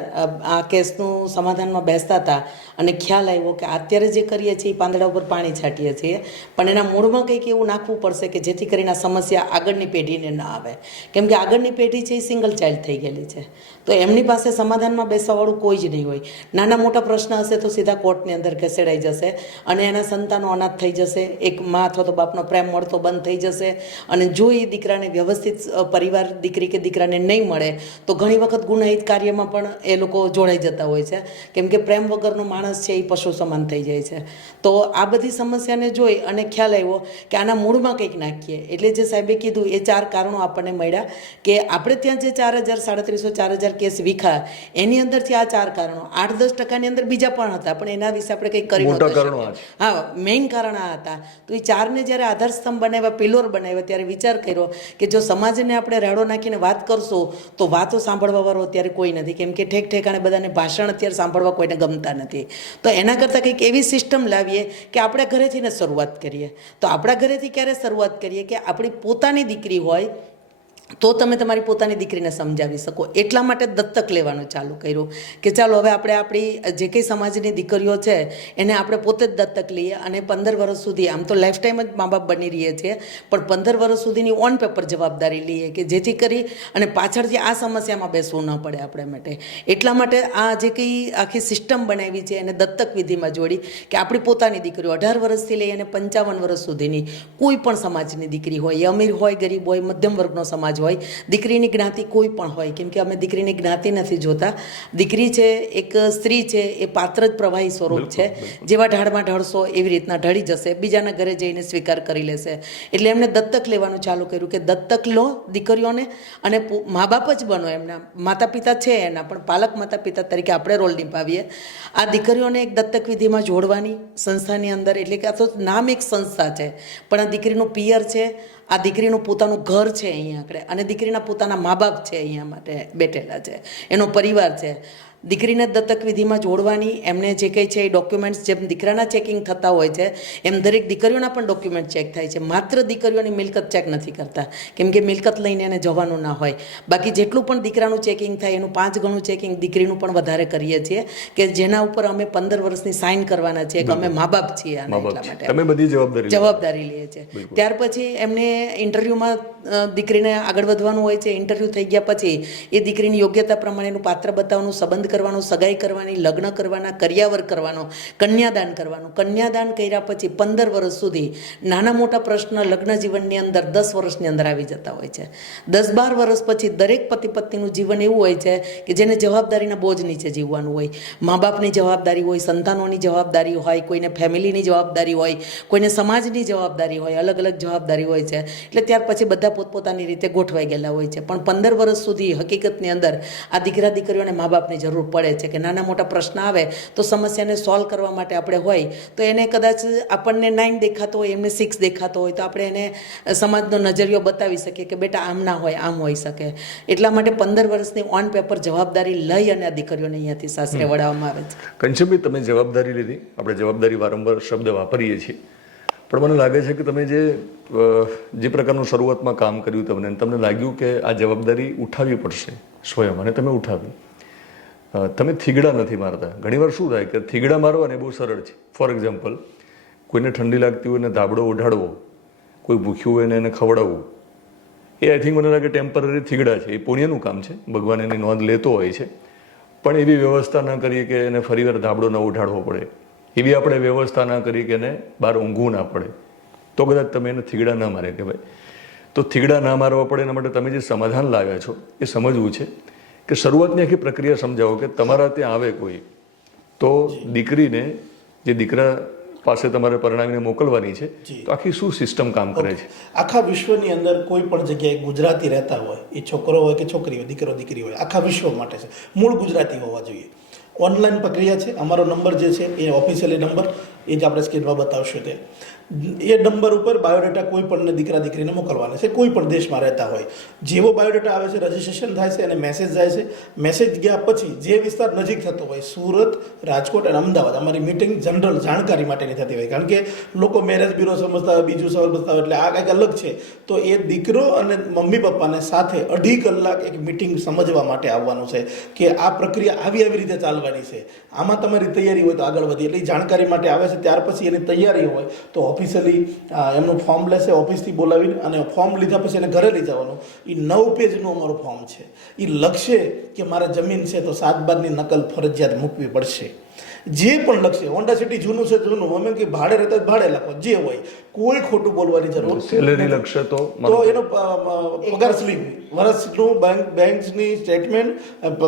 આ કેસનું સમાધાનમાં બેસતા હતા અને ખ્યાલ આવ્યો કે અત્યારે જે કરીએ છીએ એ પાંદડા ઉપર પાણી છાંટીએ છીએ, પણ એના મૂળમાં કંઈક એવું નાખવું પડશે કે જેથી કરીને આ સમસ્યા આગળની પેઢીને ન આવે. કેમ કે આગળની પેઢી છે એ સિંગલ ચાઇલ્ડ થઈ ગયેલી છે, તો એમની પાસે સમાધાનમાં બેસવાવાળું કોઈ જ નહીં હોય. નાના મોટા પ્રશ્ન હશે તો સીધા કોર્ટની અંદર ખસેડાઈ જશે અને એના સંતાનો અનાથ થઈ જશે, એક મા અથવા તો બાપનો પ્રેમ મળતો બંધ થઈ જશે. અને જો એ દીકરાને વ્યવસ્થિત પરિવાર, દીકરી કે દીકરાને નહીં મળે તો ઘણી વખત ગુનાહિત કાર્યમાં પણ એ લોકો જોડાઈ જતા હોય છે. કેમ કે પ્રેમ વગરનો માણસ છે એ પશુ સમાન થઈ જાય છે. તો આ બધી સમસ્યાને જોઈ અને ખ્યાલ આવ્યો કે આના મૂળમાં કંઈક નાખીએ. એટલે જે સાહેબે કીધું એ 4 કારણો આપણને મળ્યા કે આપણે ત્યાં જે 4,000-3,500-4,000 કેસ વિખા, એની અંદરથી આ 4 કારણો, 8-10% અંદર બીજા પણ હતા, પણ એના વિશે આપણે કંઈક કરી નહોતા શક્યા. હા, મેઇન કારણ આ હતા. તો એ 4ને જ્યારે આધારસ્તંભ બનાવ્યા, પિલોર બનાવ્યા, ત્યારે વિચાર કર્યો કે જો સમાજને આપણે રાડો નાખીને વાત કરશું તો વાતો સાંભળવાવાળો અત્યારે કોઈ નથી. કેમ કે ઠેક ઠેકાણે બધાને ભાષણ અત્યારે સાંભળવા કોઈને ગમતા નથી. તો એના કરતાં કંઈક એવી સિસ્ટમ લાવીએ કે આપણે ઘરેથી ને શરૂઆત કરીએ. તો આપણા ઘરેથી ક્યારે શરૂઆત કરીએ કે આપણી પોતાની દીકરી હોય તો તમે તમારી પોતાની દીકરીને સમજાવી શકો. એટલા માટે દત્તક લેવાનું ચાલુ કર્યું કે ચાલો હવે આપણે આપણી જે કંઈ સમાજની દીકરીઓ છે એને આપણે પોતે જ દત્તક લઈએ અને 15 વર્ષ સુધી, આમ તો લાઈફ ટાઈમ જ મા બાપ બની રહીએ છીએ, પણ 15 વર્ષ સુધીની ઓન પેપર જવાબદારી લઈએ કે જેથી કરી અને પાછળથી આ સમસ્યામાં બેસવું ન પડે આપણે માટે. એટલા માટે આ જે કંઈ આખી સિસ્ટમ બનાવી છે એને દત્તક વિધિમાં જોડી કે આપણી પોતાની દીકરીઓ 18 વર્ષથી લઈ અને 55 વર્ષ સુધીની કોઈ પણ સમાજની દીકરી હોય, એ અમીર હોય, ગરીબ હોય, મધ્યમ વર્ગનો સમાજ હોય, દીકરીની જ્ઞાતિ કોઈ પણ હોય, કેમ કે અમે દીકરીની જ્ઞાતિ નથી જોતા. દીકરી છે એક સ્ત્રી છે, એ પાત્ર જ પ્રવાહી સ્વરૂપ છે. જેવા ઢાળમાં ઢળશો એવી રીતના ઢળી જશે, બીજાના ઘરે જઈને સ્વીકાર કરી લેશે. એટલે એમને દત્તક લેવાનું ચાલુ કર્યું કે દત્તક લો દીકરીઓને અને મા બાપ જ બનો. એમના માતા પિતા છે એના, પણ પાલક માતા પિતા તરીકે આપણે રોલ નિભાવીએ. આ દીકરીઓને એક દત્તક વિધિમાં જોડવાની સંસ્થાની અંદર, એટલે કે આ તો નામ એક સંસ્થા છે, પણ આ દીકરીનું પિયર છે, આ દીકરીનું પોતાનું ઘર છે અહીંયા આગળ, અને દીકરીના પોતાના મા બાપ છે અહીંયા માટે બેઠેલા છે, એનો પરિવાર છે. દીકરીને દત્તક વિધિમાં જોડવાની, એમને જે કંઈ છે એ ડોક્યુમેન્ટ્સ જેમ દીકરાના ચેકિંગ થતા હોય છે એમ દરેક દીકરીઓના પણ ડોક્યુમેન્ટ ચેક થાય છે. માત્ર દીકરીઓની મિલકત ચેક નથી કરતા, કેમ કે મિલકત લઈને એને જવાનું ના હોય. બાકી જેટલું પણ દીકરાનું ચેકિંગ થાય એનું 5 ગણું ચેકિંગ દીકરીનું પણ વધારે કરીએ છીએ, કે જેના ઉપર અમે 15 વર્ષની સાઇન કરવાના છીએ કે અમે મા બાપ છીએ. આના એટલા માટે તમે બધી જવાબદારી લઈએ છીએ. ત્યાર પછી એમને ઇન્ટરવ્યૂમાં દીકરીને આગળ વધવાનું હોય છે. ઇન્ટરવ્યૂ થઈ ગયા પછી એ દીકરીની યોગ્યતા પ્રમાણેનું પાત્ર બતાવવાનું, સંબંધ કરવાનું, સગાઈ કરવાની, લગ્ન કરવાના, કર્યાવર કરવાનો, કન્યાદાન કરવાનું. કન્યાદાન કર્યા પછી 15 વર્ષ સુધી નાના મોટા પ્રશ્ન લગ્ન જીવનની અંદર 10 વર્ષની અંદર આવી જતા હોય છે. 10-12 વર્ષ પછી દરેક પતિ પત્નીનું જીવન એવું હોય છે કે જેને જવાબદારીના બોજ નીચે જીવવાનું હોય. મા બાપની જવાબદારી હોય, સંતાનોની જવાબદારી હોય, કોઈને ફેમિલીની જવાબદારી હોય, કોઈને સમાજની જવાબદારી હોય, અલગ અલગ જવાબદારી હોય છે. એટલે ત્યાર પછી બધા પોતપોતાની રીતે ગોઠવાઈ ગયેલા હોય છે. પણ 15 વર્ષ સુધી હકીકતની અંદર આ દીકરા દીકરીઓને મા બાપની જરૂર પડે છે, કે નાના મોટા પ્રશ્ન આવે તો સમસ્યાને સોલ્વ કરવા માટે આપણે હોય તો એને કદાચ આપણને 9 દેખાતો હોય, એમને 6 દેખાતો હોય, તો આપણે એને સમાજનો નજરિયો બતાવી શકીએ કે બેટા આમ ના હોય, આમ હોઈ શકે. એટલા માટે 15 વર્ષની ઓન પેપર જવાબદારી લઈ અને આ દીકરીઓને અહીંયાથી સાસરે વળાવવામાં આવે છે. કંચનભાઈ, તમે જવાબદારી લીધી. આપણે જવાબદારી વારંવાર શબ્દ વાપરીએ છીએ, પણ મને લાગે છે કે તમે જે પ્રકારનું શરૂઆતમાં કામ કર્યું, તમને લાગ્યું કે આ જવાબદારી ઉઠાવવી પડશે સ્વયં, અને તમે ઉઠાવી. તમે થીગડા નથી મારતા. ઘણીવાર શું થાય કે થીગડા મારવા ને બહુ સરળ છે. ફોર એક્ઝામ્પલ, કોઈને ઠંડી લાગતી હોય ને ધાબળો ઓઢાડવો, કોઈ ભૂખ્યું હોય ને એને ખવડાવવું, એ આઈ થિંક મને લાગે ટેમ્પરરી થીગડા છે. એ પુણ્યનું કામ છે, ભગવાન એની નોંધ લેતો હોય છે. પણ એવી વ્યવસ્થા ન કરીએ કે એને ફરીવાર ધાબળો ન ઉઠાડવો પડે, એવી આપણે વ્યવસ્થા ના કરી કે એને બહાર ઊંઘવું ના પડે, તો કદાચ તમે એને થીગડા ના મારે કે ભાઈ. તો થીગડા ના મારવા પડે એના માટે તમે જે સમાધાન લાવ્યા છો એ સમજવું છે કે શરૂઆતની આખી પ્રક્રિયા સમજાવો કે તમારા ત્યાં આવે કોઈ તો દીકરીને, જે દીકરા પાસે તમારે પરણાવીને મોકલવાની છે, તો આખી શું સિસ્ટમ કામ કરે છે? આખા વિશ્વની અંદર કોઈ પણ જગ્યાએ ગુજરાતી રહેતા હોય, એ છોકરો હોય કે છોકરી હોય, દીકરો દીકરી હોય, આખા વિશ્વ માટે છે, મૂળ ગુજરાતી હોવા જોઈએ. ઓનલાઈન પ્રક્રિયા છે. અમારો નંબર જે છે એ ઓફિશિયલી નંબર એ જ આપણે સ્ક્રીનમાં બતાવશું. તે એ નંબર ઉપર બાયોડેટા કોઈ પણ દીકરા દીકરીને મોકલવાના છે, કોઈ પણ દેશમાં રહેતા હોય. જેવો બાયોડેટા આવે છે, રજીસ્ટ્રેશન થાય છે અને મેસેજ જાય છે. મેસેજ ગયા પછી જે વિસ્તાર નજીક થતો હોય, સુરત, રાજકોટ અને અમદાવાદ, અમારી મિટિંગ જનરલ જાણકારી માટેની થતી હોય. કારણ કે લોકો મેરેજ બ્યુરો સમજતા હોય, બીજું સમજતા હોય, એટલે આ કંઈક અલગ છે. તો એ દીકરો અને મમ્મી પપ્પાને સાથે 2.5 કલાક એક મિટિંગ સમજવા માટે આવવાનું છે કે આ પ્રક્રિયા આવી રીતે ચાલવાની છે, આમાં તમારી તૈયારી હોય તો આગળ વધીએ. એટલે જાણકારી માટે આવે છે. ત્યાર પછી એની તૈયારી હોય તો ઓફિશિયલી એમનું ફોર્મ લેશે, ઓફિસથી બોલાવીને, અને ફોર્મ લીધા પછી એને ઘરે લઈ જવાનું. એ 9 પેજનું અમારું ફોર્મ છે. એ લખશે કે મારે જમીન છે તો 7 બારની નકલ ફરજિયાત મૂકવી પડશે. જે પણ લખશે, હોન્ડા સિટી જૂનું છે જૂનું, અમે કે ભાડે રહેતા ભાડે લખો, જે હોય, કોઈ ખોટું બોલવાની જરૂર. સેલેરી લખશે તો એનો પગાર સ્લીપ, વર્ષનું બેંકની સ્ટેટમેન્ટ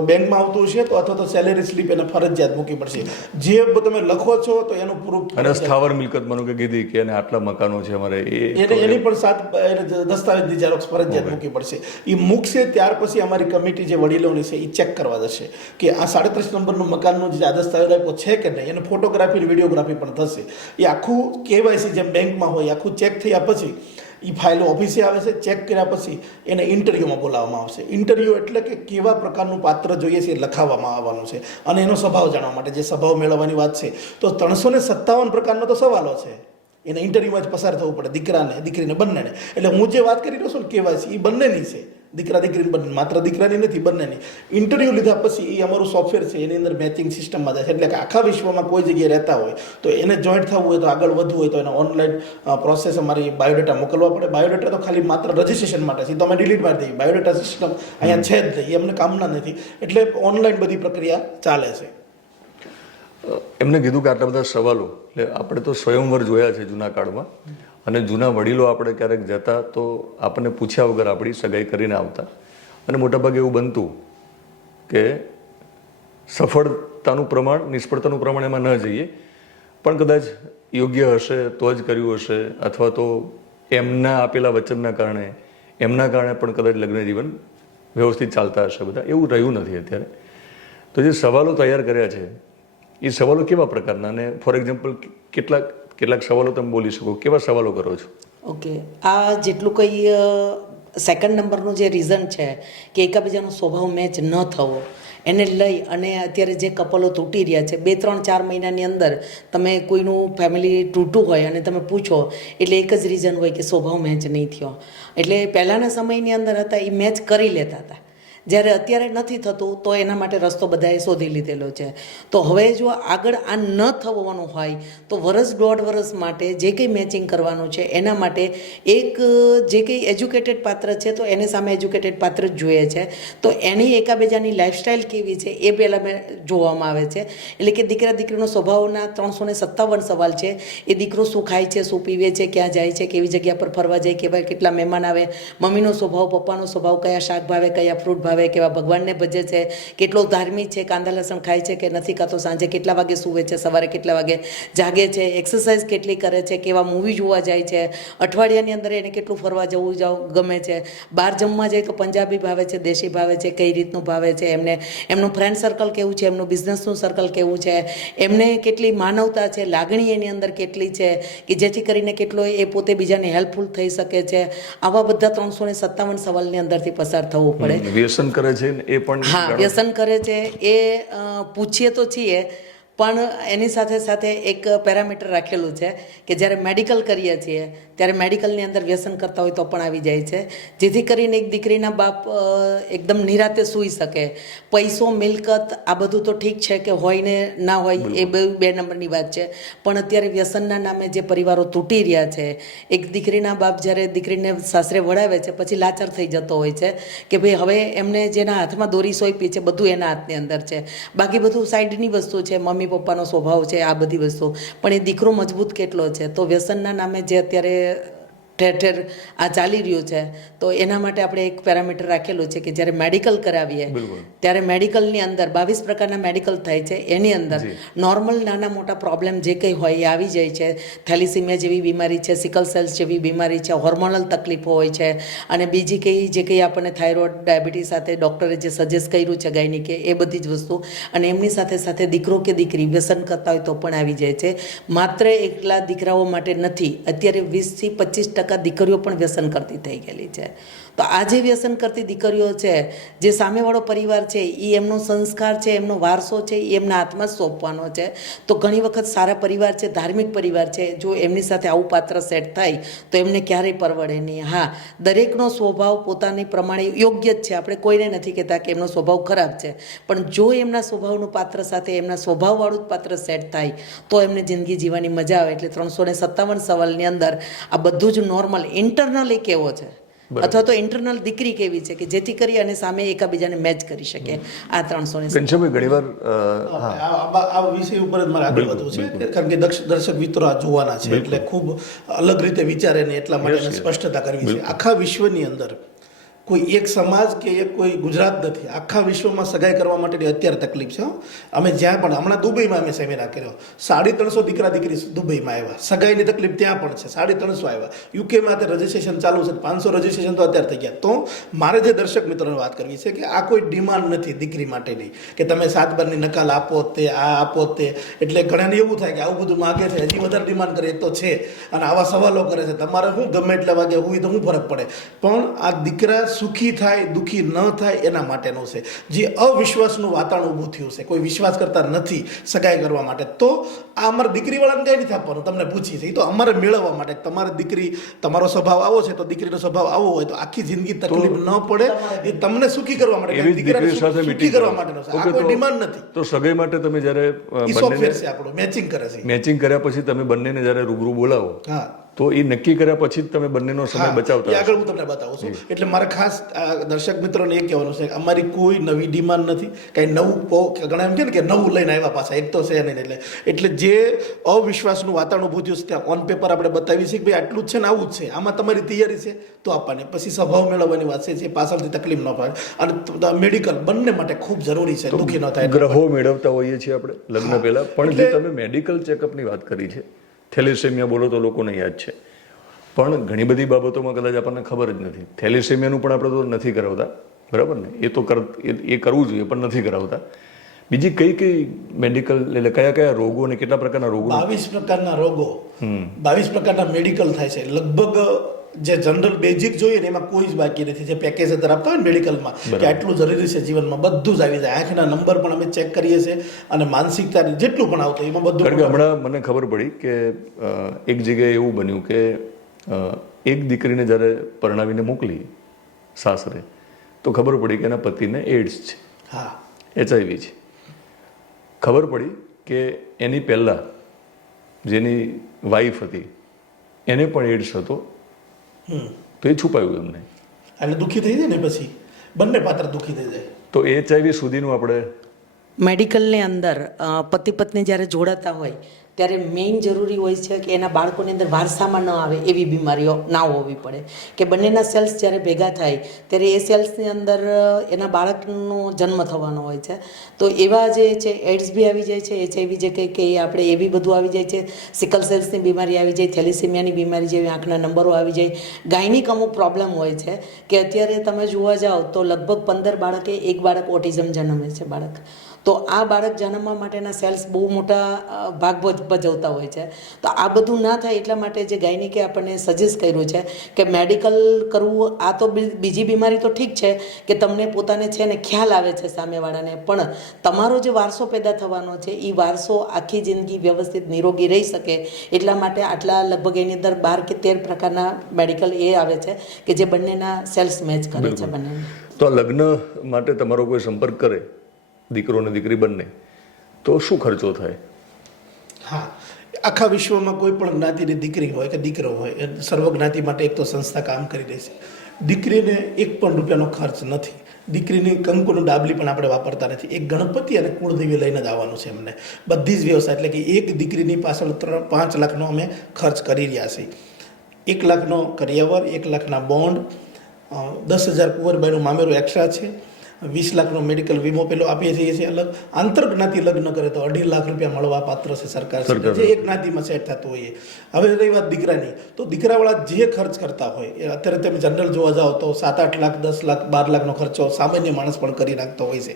બેંકમાં આવતું છે તો, અથવા તો સેલેરી સ્લીપ એને ફરજિયાત મૂકવી પડશે. જે તમે લખો છો તો એનું પૂરું. અને સ્થાવર મિલકત માનો કે કીધી કે એને આટલા મકાનો છે અમારે, એની પણ 7 દસ્તાવેજની ઝેરોક્ષ ફરજિયાત મૂકવી પડશે. એ મૂકશે ત્યાર પછી અમારી કમિટી જે વડીલોની છે એ ચેક કરવા જશે કે આ 37 નંબરનું મકાનનું જે આ દસ્તાવેજ આપ્યો છે કે નહીં. એને ફોટોગ્રાફી, વિડીયોગ્રાફી પણ થશે. એ આખું કેવાયસી જેમ બેંકમાં હોય, આખું ચેક થયા પછી એ ફાઇલો ઓફિસે આવે છે. ચેક કર્યા પછી એને ઇન્ટરવ્યૂમાં બોલાવવામાં આવશે. ઇન્ટરવ્યૂ એટલે કે કેવા પ્રકારનું પાત્ર જોઈએ છે એ લખાવવામાં આવવાનું છે, અને એનો સ્વભાવ જાણવા માટે જે સ્વભાવ મેળવવાની વાત છે. તો 357 પ્રકારનો તો સવાલો છે, એને ઇન્ટરવ્યૂમાં જ પસાર થવું પડે, દીકરાને દીકરીને બંનેને. એટલે હું જે વાત કરી રહ્યો છું ને કેવાયસી, એ બંનેની છે, દીકરા દીકરીની બંને, માત્ર દીકરાની નથી, બંનેની. ઇન્ટરવ્યૂ લીધા પછી એ અમારું સોફ્ટવેર છે, એની અંદર મેચિંગ સિસ્ટમમાં જાય છે. એટલે કે આખા વિશ્વમાં કોઈ જગ્યાએ રહેતા હોય તો એને જોઈન્ટ થવું હોય તો, આગળ વધવું હોય તો એને ઓનલાઈન પ્રોસેસ અમારી બાયોડેટા મોકલવા પડે. બાયોડેટા તો ખાલી માત્ર રજીસ્ટ્રેશન માટે છે, તો અમે ડિલીટ મારી દઈએ. બાયોડેટા સિસ્ટમ અહીંયા છે જ નહીં, એ અમને કામના નથી. એટલે ઓનલાઈન બધી પ્રક્રિયા ચાલે છે. એમને કીધું કે આટલા બધા સવાલો, એટલે આપણે તો સ્વયંવર જોયા છે જૂના કાળમાં, અને જૂના વડીલો આપણે ક્યારેક જતા તો આપણને પૂછ્યા વગર આપણી સગાઈ કરીને આવતા, અને મોટાભાગે એવું બનતું કે સફળતાનું પ્રમાણ નિષ્ફળતાનું પ્રમાણ એમાં ન જઈએ, પણ કદાચ યોગ્ય હશે તો જ કર્યું હશે, અથવા તો એમના આપેલા વચનના કારણે પણ કદાચ લગ્ન જીવન વ્યવસ્થિત ચાલતા હશે બધા. એવું રહ્યું નથી અત્યારે. તો જે સવાલો તૈયાર કર્યા છે એ સવાલો કેવા પ્રકારના, અને ફોર એક્ઝામ્પલ કેટલાક સવાલો તમે બોલી શકો, કેવા સવાલો કરો છો? ઓકે, આ જેટલું કંઈ સેકન્ડ નંબરનું જે રીઝન છે કે એકબીજાનો સ્વભાવ મેચ ન થવો, એને લઈ અને અત્યારે જે કપલો તૂટી રહ્યા છે 2, 3, 4 મહિનાની અંદર તમે કોઈનું ફેમિલી તૂટું હોય અને તમે પૂછો એટલે એક જ રીઝન હોય કે સ્વભાવ મેચ નહીં થયો. એટલે પહેલાંના સમયની અંદર હતા એ મેચ કરી લેતા હતા, જ્યારે અત્યારે નથી થતું તો એના માટે રસ્તો બધાએ શોધી લીધેલો છે. તો હવે જો આગળ આ ન થવાનું હોય તો વર્ષ 1.5 વર્ષ માટે જે કંઈ મેચિંગ કરવાનું છે એના માટે એક જે કંઈ એજ્યુકેટેડ પાત્ર છે તો એને સામે એજ્યુકેટેડ પાત્ર જ જોઈએ છે. તો એની એકાબીજાની લાઈફસ્ટાઈલ કેવી છે એ પહેલાં જોવામાં આવે છે. એટલે કે દીકરા દીકરીનો સ્વભાવના 357 સવાલ છે. એ દીકરો શું ખાય છે, શું પીવે છે, ક્યાં જાય છે, કેવી જગ્યા પર ફરવા જાય, કેવા કેટલા મહેમાન આવે, મમ્મીનો સ્વભાવ, પપ્પાનો સ્વભાવ, કયા શાક ભાવે, કયા ફ્રૂટ ભાવે, કેવા ભગવાનને ભજે છે, કેટલો ધાર્મિક છે, કાંદા લસણ ખાય છે કે નથી ખાતો, સાંજે કેટલા વાગે સૂવે છે, સવારે કેટલા વાગે જાગે છે, એક્સરસાઇઝ કેટલી કરે છે, કેવા મૂવી જોવા જાય છે, અઠવાડિયાની અંદર એને કેટલું ફરવા જવું ગમે છે, બહાર જમવા જાય તો પંજાબી ભાવે છે, દેશી ભાવે છે, કઈ રીતનું ભાવે છે, એમનું ફ્રેન્ડ સર્કલ કેવું છે, એમનું બિઝનેસનું સર્કલ કેવું છે, એમને કેટલી માનવતા છે, લાગણી એની અંદર કેટલી છે કે જેથી કરીને કેટલો એ પોતે બીજાને હેલ્પફુલ થઈ શકે છે. આવા બધા 357 સવાલની અંદરથી પસાર થવું પડે. વ્યસન કરે છે એ પણ? હા, વ્યસન કરે છે એ પૂછીએ તો છીએ, પણ એની સાથે સાથે એક પેરામીટર રાખેલું છે કે જ્યારે મેડિકલ કરીએ છીએ ત્યારે મેડિકલની અંદર વ્યસન કરતા હોય તો પણ આવી જાય છે, જેથી કરીને એક દીકરીના બાપ એકદમ નિરાતે સૂઈ શકે. પૈસો, મિલકત આ બધું તો ઠીક છે કે હોય ને ના હોય એ 2 નંબરની વાત છે, પણ અત્યારે વ્યસનના નામે જે પરિવારો તૂટી રહ્યા છે, એક દીકરીના બાપ જ્યારે દીકરીને સાસરે વળાવે છે પછી લાચાર થઈ જતો હોય છે કે ભાઈ હવે એમને જેના હાથમાં દોરી સોંપી છે બધું એના હાથની અંદર છે, બાકી બધું સાઈડની વસ્તુ છે, મમ્મી પપ્પાનો સ્વભાવ છે, આ બધી વસ્તુ, પણ એ દીકરો મજબૂત કેટલો છે. તો વ્યસનના નામે જે અત્યારે ઠેર ઠેર આ ચાલી રહ્યું છે તો એના માટે આપણે એક પેરામીટર રાખેલું છે કે જ્યારે મેડિકલ કરાવીએ ત્યારે મેડિકલની અંદર 22 પ્રકારના મેડિકલ થાય છે. એની અંદર નોર્મલ નાના મોટા પ્રોબ્લેમ જે કંઈ હોય એ આવી જાય છે. થેલિસીમિયા જેવી બીમારી છે, સિકલ સેલ્સ જેવી બીમારી છે, હોર્મોનલ તકલીફો હોય છે, અને બીજી કંઈ જે કંઈ આપણને થાઇરોઇડ, ડાયાબિટીસ સાથે ડૉક્ટરે જે સજેસ્ટ કર્યું છે ગાયનિકે, એ બધી જ વસ્તુ, અને એમની સાથે સાથે દીકરો કે દીકરી વ્યસન કરતા હોય તો પણ આવી જાય છે. માત્ર એકલા દીકરાઓ માટે નથી, અત્યારે 20 થી 25% દીકરીઓ પણ વ્યસન કરતી થઈ ગયેલી છે. તો આ જે વ્યસન કરતી દીકરીઓ છે, જે સામેવાળો પરિવાર છે એ એમનો સંસ્કાર છે, એમનો વારસો છે, એ એમના હાથમાં જ સોંપવાનો છે. તો ઘણી વખત સારા પરિવાર છે, ધાર્મિક પરિવાર છે, જો એમની સાથે આવું પાત્ર સેટ થાય તો એમને ક્યારેય પરવડે નહીં. હા, દરેકનો સ્વભાવ પોતાની પ્રમાણે યોગ્ય જ છે, આપણે કોઈને નથી કહેતા કે એમનો સ્વભાવ ખરાબ છે, પણ જો એમના સ્વભાવનું પાત્ર સાથે એમના સ્વભાવવાળું જ પાત્ર સેટ થાય તો એમને જિંદગી જીવવાની મજા આવે. એટલે 357 સવાલની અંદર આ બધું જ નોર્મલ ઇન્ટરનલ કેવો છે અથવા તો ઇન્ટરનલ દીકરી કેવી છે કે જેથી કરી અને સામે એકાબીજાને મેચ કરી શકે. આ 300 ઘણીવાર આ વિષય ઉપર જ મારે આગળ વધવું છે, કારણ કે દર્શક મિત્રો આ જોવાના છે એટલે ખૂબ અલગ રીતે વિચારે ને એટલા માટે સ્પષ્ટતા કરવી છે. આખા વિશ્વની અંદર કોઈ એક સમાજ કે એક કોઈ ગુજરાત નથી, આખા વિશ્વમાં સગાઈ કરવા માટેની અત્યારે તકલીફ છે. અમે જ્યાં પણ હમણાં દુબઈમાં અમે સેમિનાર કર્યો, 350 દીકરા દીકરી દુબઈમાં આવ્યા, સગાઈની તકલીફ ત્યાં પણ છે, 350 આવ્યા. યુકેમાં અત્યારે રજીસ્ટ્રેશન ચાલુ છે, 500 રજીસ્ટ્રેશન તો અત્યારે થઈ ગયા. તો મારે જે દર્શક મિત્રોને વાત કરવી છે કે આ કોઈ ડિમાન્ડ નથી દીકરી માટેની કે તમે 7 બારની નકાલ આપો તે આ આપો તે, એટલે ઘણાને એવું થાય કે આવું બધું માગે છે, હજી વધારે ડિમાન્ડ કરે તો છે, અને આવા સવાલો કરે છે, તમારે શું ગમે એટલા વાગે હોય તો શું ફરક પડે. પણ આ દીકરા સુખી થાય, દુઃખી ન થાય એના માટેનું છે. જે અવિશ્વાસનું વાતાવરણ ઊભું થયું છે, કોઈ વિશ્વાસ કરતા નથી સગાઈ કરવા માટે, તો આ અમારે દીકરીવાળાને કંઈ નથી આપવાનું, તમને પૂછી છે, એ તો અમારે મેળવવા માટે. તમારી દીકરી, તમારો સ્વભાવ આવો છે તો દીકરીનો સ્વભાવ આવો હોય તો આખી જિંદગી તકલીફ ન પડે, એ તમને સુખી કરવા માટે, દીકરાને સુખી કરવા માટેનો છે. આ કોઈ ડિમાન્ડ નથી. તો સગાઈ માટે તમે જ્યારે સોફ્ટવેર છે આપણું, મેચિંગ કરે છે. મેચિંગ કર્યા પછી તમે બંનેને જ્યારે રૂબરૂ બોલાવો, હા, તો એ નક્કી કર્યા પછી જ તમે બંનેનો સમય એ બચાવતા આગળ હું તમને બતાવું છું. એટલે મારે ખાસ દર્શક મિત્રોને એ કહેવાનું છે કે અમારી કોઈ નવી ડિમાન્ડ નથી, કાંઈ નવું ઘણા એમ કે ને કે નવું લઈને આવ્યા પાછા, એક તો છે નહીં. એટલે જે અવિશ્વાસનું વાતાવરણ ઊભું થયું છે ત્યાં ઓન પેપર આપણે બતાવી છે કે ભાઈ આટલું જ છે ને આવું જ છે, આમાં તમારી તૈયારી છે તો આપવાની, પછી સ્વભાવ મેળવવાની વાત છે, જે પાછળથી તકલીફ ન પડે. અને મેડિકલ બંને માટે ખૂબ જરૂરી છે, દુઃખી ન થાય. ગ્રહો મેળવતા હોઈએ છીએ આપણે લગ્ન પહેલા, પણ જે તમે મેડિકલ ચેકઅપની વાત કરી છે, થેલેસેમિયા બોલો તો લોકોને યાદ છે, પણ ઘણી બધી બાબતોમાં કદાચ આપણને ખબર જ નથી. થેલેસેમિયાનું પણ આપણે તો નથી કરાવતા, બરાબર ને? એ તો એ કરવું જોઈએ પણ નથી કરાવતા. બીજી કઈ કઈ મેડિકલ એટલે કયા કયા રોગો અને કેટલા પ્રકારના રોગો? 22 પ્રકારના રોગો, 22 પ્રકારના મેડિકલ થાય છે. લગભગ જે જનરલ બેઝિક જોઈએ ને એમાં કોઈ જ બાકી નથી. જે પેકેજ ધરાવતા હોય ને મેડિકલમાં કે આટલું જરૂરી છે જીવનમાં, બધું જ આવી જાય. આંખના નંબર પણ અમે ચેક કરીએ છીએ અને માનસિકતા જેટલું પણ આવતું એમાં બધું. કારણ કે હમણાં મને ખબર પડી કે એક જગ્યાએ એવું બન્યું કે એક દીકરીને જ્યારે પરણાવીને મોકલી સાસરે, તો ખબર પડી કે એના પતિને એડ્સ છે, હા, HIV છે. ખબર પડી કે એની પહેલાં જેની વાઈફ હતી એને પણ એડ્સ હતો, તો એ છુપાયું એમને. એટલે દુઃખી થઈ જાય ને પછી બંને પાત્ર દુઃખી થઈ જાય. તો HIV સુધીનું આપણે મેડિકલની અંદર પતિ પત્ની જ્યારે જોડાતા હોય ત્યારે મેઇન જરૂરી હોય છે કે એના બાળકોની અંદર વારસામાં ન આવે એવી બીમારીઓ ના હોવી પડે, કે બંનેના સેલ્સ જ્યારે ભેગા થાય ત્યારે એ સેલ્સની અંદર એના બાળકનો જન્મ થવાનો હોય છે. તો એવા જે છે એડ્સ બી આવી જાય છે, HIV જે કંઈ કે આપણે એ બી બધું આવી જાય છે, સિકલ સેલ્સની બીમારી આવી જાય, થેલેસેમિયાની બીમારી જેવી આંખના નંબરો આવી જાય, ગાયનિક અમુક પ્રોબ્લેમ હોય છે કે અત્યારે તમે જોવા જાઓ તો લગભગ 15 બાળકે એક બાળક ઓટિઝમ જન્મે છે બાળક. તો આ બાળક જન્મવા માટેના સેલ્સ બહુ મોટા ભાગ ભજવતા હોય છે. તો આ બધું ના થાય એટલા માટે જે ગાયનિકે આપણને સજેસ્ટ કર્યું છે કે મેડિકલ કરવું. આ તો બીજી બીમારી તો ઠીક છે કે તમને પોતાને છે ને ખ્યાલ આવે છે સામેવાળાને, પણ તમારો જે વારસો પેદા થવાનો છે એ વારસો આખી જિંદગી વ્યવસ્થિત નિરોગી રહી શકે એટલા માટે આટલા લગભગ એની અંદર 12 કે 13 પ્રકારના મેડિકલ એ આવે છે કે જે બંનેના સેલ્સ મેચ કરે છે બંને. તો આ લગ્ન માટે તમારો કોઈ સંપર્ક કરે, દીકરો અને દીકરી બંને, તો શું ખર્ચો થાય? હા, આખા વિશ્વમાં કોઈ પણ જ્ઞાતિની દીકરી હોય કે દીકરો હોય, એ સર્વ જ્ઞાતિ માટે એક તો સંસ્થા કામ કરી રહી છે. દીકરીને 1 પણ રૂપિયાનો ખર્ચ નથી. દીકરીની કંકુનું ડાબલી પણ આપણે વાપરતા નથી. એક ગણપતિ અને કુળદેવી લઈને જ આવવાનું છે એમને, બધી જ વ્યવસ્થા. એટલે કે એક દીકરીની પાછળ 5 લાખનો અમે ખર્ચ કરી રહ્યા છીએ. 1 લાખનો કરિયાવર, 1 લાખના બોન્ડ, 10,000 કુંવરબાઈનું મામેરું એક્સ્ટ્રા છે, 20 લાખનો મેડિકલ વીમો પેલો આપીએ છીએ અલગ. આંતરજ્ઞાતિ લગ્ન કરે તો 2.5 લાખ રૂપિયા મળવા પાત્ર છે સરકાર, જે એક જ્ઞાતિમાં સેટ થતું હોય. હવે રહી વાત દીકરાની, તો દીકરાવાળા જે ખર્ચ કરતા હોય, અત્યારે તમે જનરલ જોવા જાઓ તો 7-8 લાખ, 10 લાખ, 12 લાખનો ખર્ચો સામાન્ય માણસ પણ કરી નાખતો હોય છે.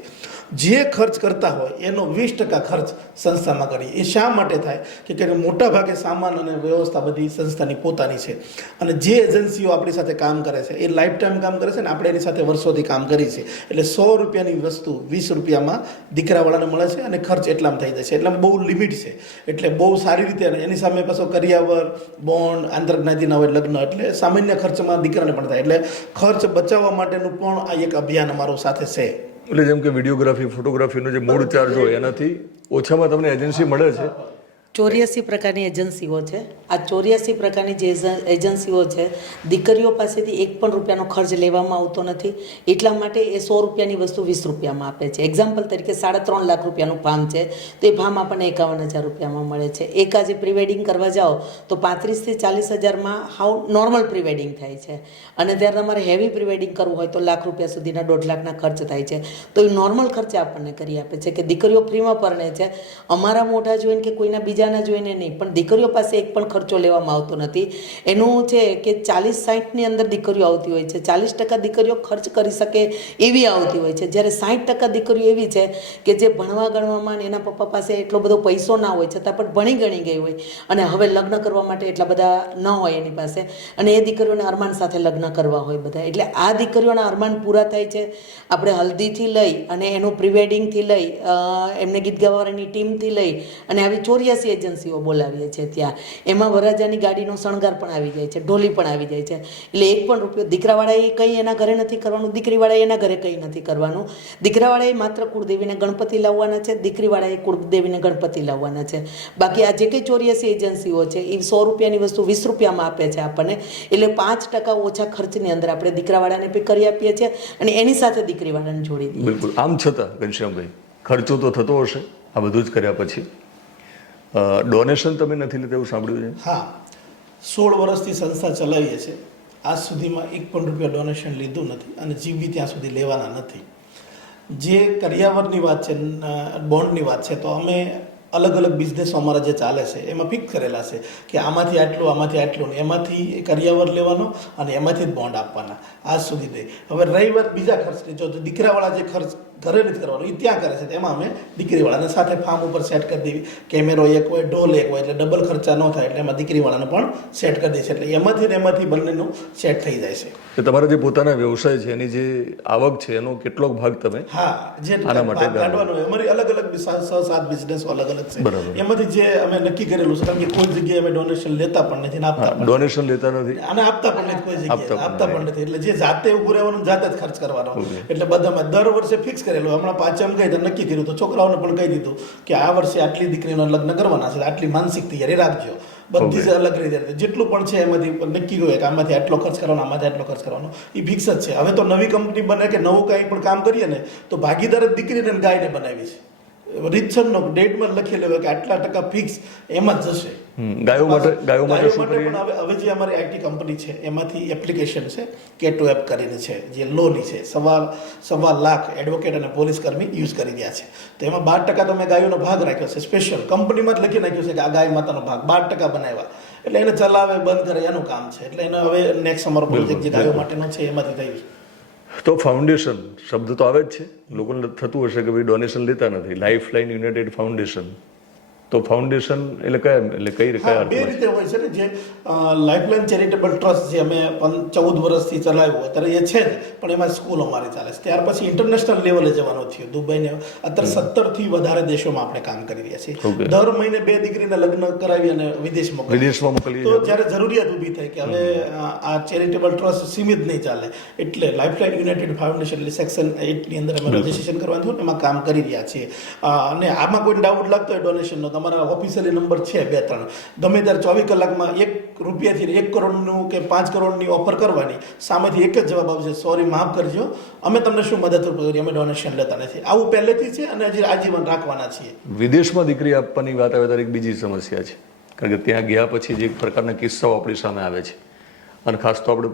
જે ખર્ચ કરતા હોય એનો 20% ખર્ચ સંસ્થામાં કરીએ. એ શા માટે થાય કે મોટા ભાગે સામાન અને વ્યવસ્થા બધી સંસ્થાની પોતાની છે. અને જે એજન્સીઓ આપણી સાથે કામ કરે છે એ લાઈફ ટાઈમ કામ કરે છે ને આપણે એની સાથે વર્ષોથી કામ કરી છે. એટલે 100 રૂપિયાની વસ્તુ 20 રૂપિયામાં દીકરાવાળાને મળે છે અને ખર્ચ એટલામાં થઈ જાય છે. એટલે બહુ લિમિટ છે. એટલે બહુ સારી રીતે એની સામે પાછો કરિયાવર, બોન્ડ, આંતરજ્ઞાતિના હોય લગ્ન, એટલે સામાન્ય ખર્ચમાં દીકરાને પણ થાય. એટલે ખર્ચ બચાવવા માટેનું પણ આ એક અભિયાન અમારું સાથે છે. એટલે જેમ કે વિડીયોગ્રાફી, ફોટોગ્રાફીનો જે મૂળ ચાર્જ હોય એનાથી ઓછામાં તમને એજન્સી મળે છે. 84 પ્રકારની એજન્સીઓ છે. આ 84 પ્રકારની જે એજન્સીઓ છે, દીકરીઓ પાસેથી 1 પણ રૂપિયાનો ખર્ચ લેવામાં આવતો નથી. એટલા માટે એ 100 રૂપિયાની વસ્તુ 20 રૂપિયામાં આપે છે. એક્ઝામ્પલ તરીકે 3.5 લાખ રૂપિયાનું ફાર્મ છે તો એ ફાર્મ આપણને 51,000 રૂપિયામાં મળે છે. એક આજે પ્રી વેડિંગ કરવા જાઓ તો 35,000 થી 40,000માં હાવ નોર્મલ પ્રી વેડિંગ થાય છે. અને ત્યારે તમારે હેવી પ્રી વેડિંગ કરવું હોય તો લાખ રૂપિયા સુધીના 1.5 લાખના ખર્ચ થાય છે. તો એ નોર્મલ ખર્ચે આપણને કરી આપે છે કે દીકરીઓ ફ્રીમાં પરણે છે. અમારા મોઢા જોઈને કે કોઈના બીજાના જોઈને નહીં, પણ દીકરીઓ પાસે 1 પણ ખર્ચો લેવામાં આવતો નથી. એનું છે કે 40-60ની અંદર દીકરીઓ આવતી હોય છે. 40% દીકરીઓ ખર્ચ કરી શકે એવી આવતી હોય છે, જ્યારે 60% દીકરીઓ એવી છે કે જે ભણવા ગણવામાં એના પપ્પા પાસે એટલો બધો પૈસો ના હોય છતાં પણ ભણી ગણી ગઈ હોય અને હવે લગ્ન કરવા માટે એટલા બધા ન હોય એની પાસે, અને એ દીકરીઓને અરમાન સાથે લગ્ન કરવા હોય બધા. એટલે આ દીકરીઓના અરમાન પૂરા થાય છે. આપણે હલ્દીથી લઈ અને એનું પ્રી વેડિંગથી લઈ, એમને ગીત ગાવાની ટીમથી લઈ અને આવી 84 એજન્સીઓ બોલાવીએ છીએ ત્યાં. એમાં વરરાજાની ગાડીનો શણગાર પણ આવી જાય છે, ઢોલી પણ આવી જાય છે. એટલે એક પણ રૂપિયો દીકરાવાળાએ કંઈ એના ઘરે નથી કરવાનું, દીકરીવાળાએ એના ઘરે કંઈ નથી કરવાનું. દીકરાવાળાએ માત્ર કુળદેવીને ગણપતિ લાવવાના છે, દીકરીવાળાએ કુળદેવીને ગણપતિ લાવવાના છે. બાકી આ જે કંઈ 84 એજન્સીઓ છે એ 100 રૂપિયાની વસ્તુ 20 રૂપિયામાં આપે છે આપણને. એટલે 5% ઓછા ખર્ચની અંદર આપણે દીકરાવાળાને પે કરી આપીએ છીએ અને એની સાથે દીકરીવાળાને જોડી દઈએ. બિલકુલ. આમ છતાં ઘનશ્યામભાઈ, ખર્ચો તો થતો હશે આ બધું જ કર્યા પછી. ડોનેશન તમે નથી લેતા એવું સાંભળ્યું છે? હા, 16 વર્ષથી સંસ્થા ચલાવીએ છીએ. આજ સુધીમાં એક પણ રૂપિયા ડોનેશન લીધું નથી અને જીવવી ત્યાં સુધી લેવાના નથી. જે કરિયાવરની વાત છે, બોન્ડની વાત છે, તો અમે અલગ અલગ બિઝનેસો અમારા જે ચાલે છે એમાં ફિક્સ કરેલા છે કે આમાંથી આટલું ને એમાંથી કરિયાવર લેવાનો અને એમાંથી જ બોન્ડ આપવાના. આજ સુધી દે. હવે રહી વાત બીજા ખર્ચની, જો દીકરાવાળા જે ખર્ચ ઘરે નથી કરવાનો એ ત્યાં કરે છે, એમાં અમે દીકરીવાળાને સાથે ફાર્મ ઉપર સેટ કરી દેવી. કેમેરો એક હોય, ઢોલ એક હોય, એટલે ડબલ ખર્ચા ન થાય, એટલે એમાં દીકરીવાળાને પણ સેટ કરી દે છે. એટલે એમાંથી ને એમાંથી બંનેનું સેટ થઈ જાય છે. કે તમારા જે પોતાના વ્યવસાય છે એની જે આવક છે એનો કેટલોક ભાગ તમે હા, જે આના માટે કાઢવાનો હોય. અમારી અલગ અલગ 6-7 બિઝનેસ અલગ અલગ છે. બરાબર. એમાંથી જે અમે નક્કી કરેલું છે, કારણ કે કોઈ જગ્યાએ અમે ડોનેશન લેતા પણ નથી ને આપતા પણ ડોનેશન લેતા નથી અને આપતા પણ નથી, કોઈ જગ્યાએ આપતા આપતા પણ નથી. એટલે જે જાતે ઉભું રહેવાનું, જાતે જ ખર્ચ કરવાનો. એટલે બધામાં દર વર્ષે ફિક્સ કરેલું. હમણાં પાંચમ ગઈ તો નક્કી કર્યું, તો છોકરાઓને પણ કહી દીધું કે આ વર્ષે આટલી દીકરીઓના લગ્ન કરવાના છે, આટલી માનસિક તૈયારી રાખજો. બધી જ અલગ રીતે જેટલું પણ છે એમાંથી નક્કી હોય કે આમાંથી આટલો ખર્ચ કરવાનો, આમાંથી આટલો ખર્ચ કરવાનો, એ ફિક્સ જ છે. હવે તો નવી કંપની બને કે નવું કંઈ પણ કામ કરીએ ને તો ભાગીદાર જ દીકરીને અને ગાયને બનાવી છે. રીતસરનો ડેટમાં લખેલું હોય કે આટલા ટકા ફિક્સ એમાં જ જશે. ગાયો માટે શું કરીએ? પણ હવે જે અમારી આઈટી કંપની છે એમાંથી એપ્લિકેશન છે, K2 એપ કરીને છે, જે લોની છે. 1.25 લાખ એડવોકેટ અને પોલીસ કર્મી યુઝ કરી રહ્યા છે. તો એમાં 12% તો મેં ગાયોનો ભાગ રાખ્યો છે. સ્પેશિયલ કંપનીમાં જ લખી નાખ્યું છે કે આ ગાય માતાનો ભાગ 12% બનાવ્યા. એટલે એને ચલાવે, બંધ કરે, એનું કામ છે. એટલે એને હવે નેક્સ્ટ અમારો પ્રોજેક્ટ જે ગાયો માટેનો છે એમાંથી થયું છે. તો ફાઉન્ડેશન શબ્દ તો આવે જ છે, લોકોને થતું હશે કે ભાઈ ડોનેશન લેતા નથી. લાઈફ લાઈન યુનાઇટેડ ફાઉન્ડેશન, તો ફાઉન્ડેશન એટલે કયા બે રીતે હોય છે ને. જે લાઈફલાઈન ચેરિટેબલ ટ્રસ્ટ જે અમે 14 વર્ષથી ચલાવ્યું અત્યારે એ છે જ, પણ એમાં સ્કૂલ અમારી ચાલે છે. ત્યાર પછી ઇન્ટરનેશનલ લેવલે જવાનું થયું, દુબઈને. અત્યારે 17 થી વધારે દેશોમાં આપણે કામ કરી રહ્યા છીએ. દર મહિને 2 દીકરીના લગ્ન કરાવી અને વિદેશમાં મોકલીએ. તો જ્યારે જરૂરિયાત ઊભી થઈ કે હવે આ ચેરિટેબલ ટ્રસ્ટ સીમિત નહીં ચાલે, એટલે લાઈફલાઈન યુનાઇટેડ ફાઉન્ડેશન એટલે સેક્શન 8 ની અંદર અમે રજીસ્ટ્રેશન કરવાનું થયું, એમાં કામ કરી રહ્યા છીએ. અને આમાં કોઈ ડાઉટ લાગતો હોય ડોનેશનનો, તમારા ઓફિશિયલી નંબર છે 2-3, ગમે ત્યારે 24 કલાકમાં 1 રૂપિયાથી 1 કરોડનું કે 5 કરોડની ઓફર કરવાની, સામેથી એક જ જવાબ આવશે, સોરી, માફ કરજો, અમે તમને શું મદદ કરીએ, અમે ડોનેશન લેતા નથી. આવું પહેલેથી છે અને હજી આજીવન રાખવાના છીએ. વિદેશમાં દીકરી આપવાની વાત આવે ત્યારે એક બીજી સમસ્યા છે, કારણ કે ત્યાં ગયા પછી જે એક પ્રકારના કિસ્સાઓ આપણી સામે આવે છે, અને ખાસ તો આપણે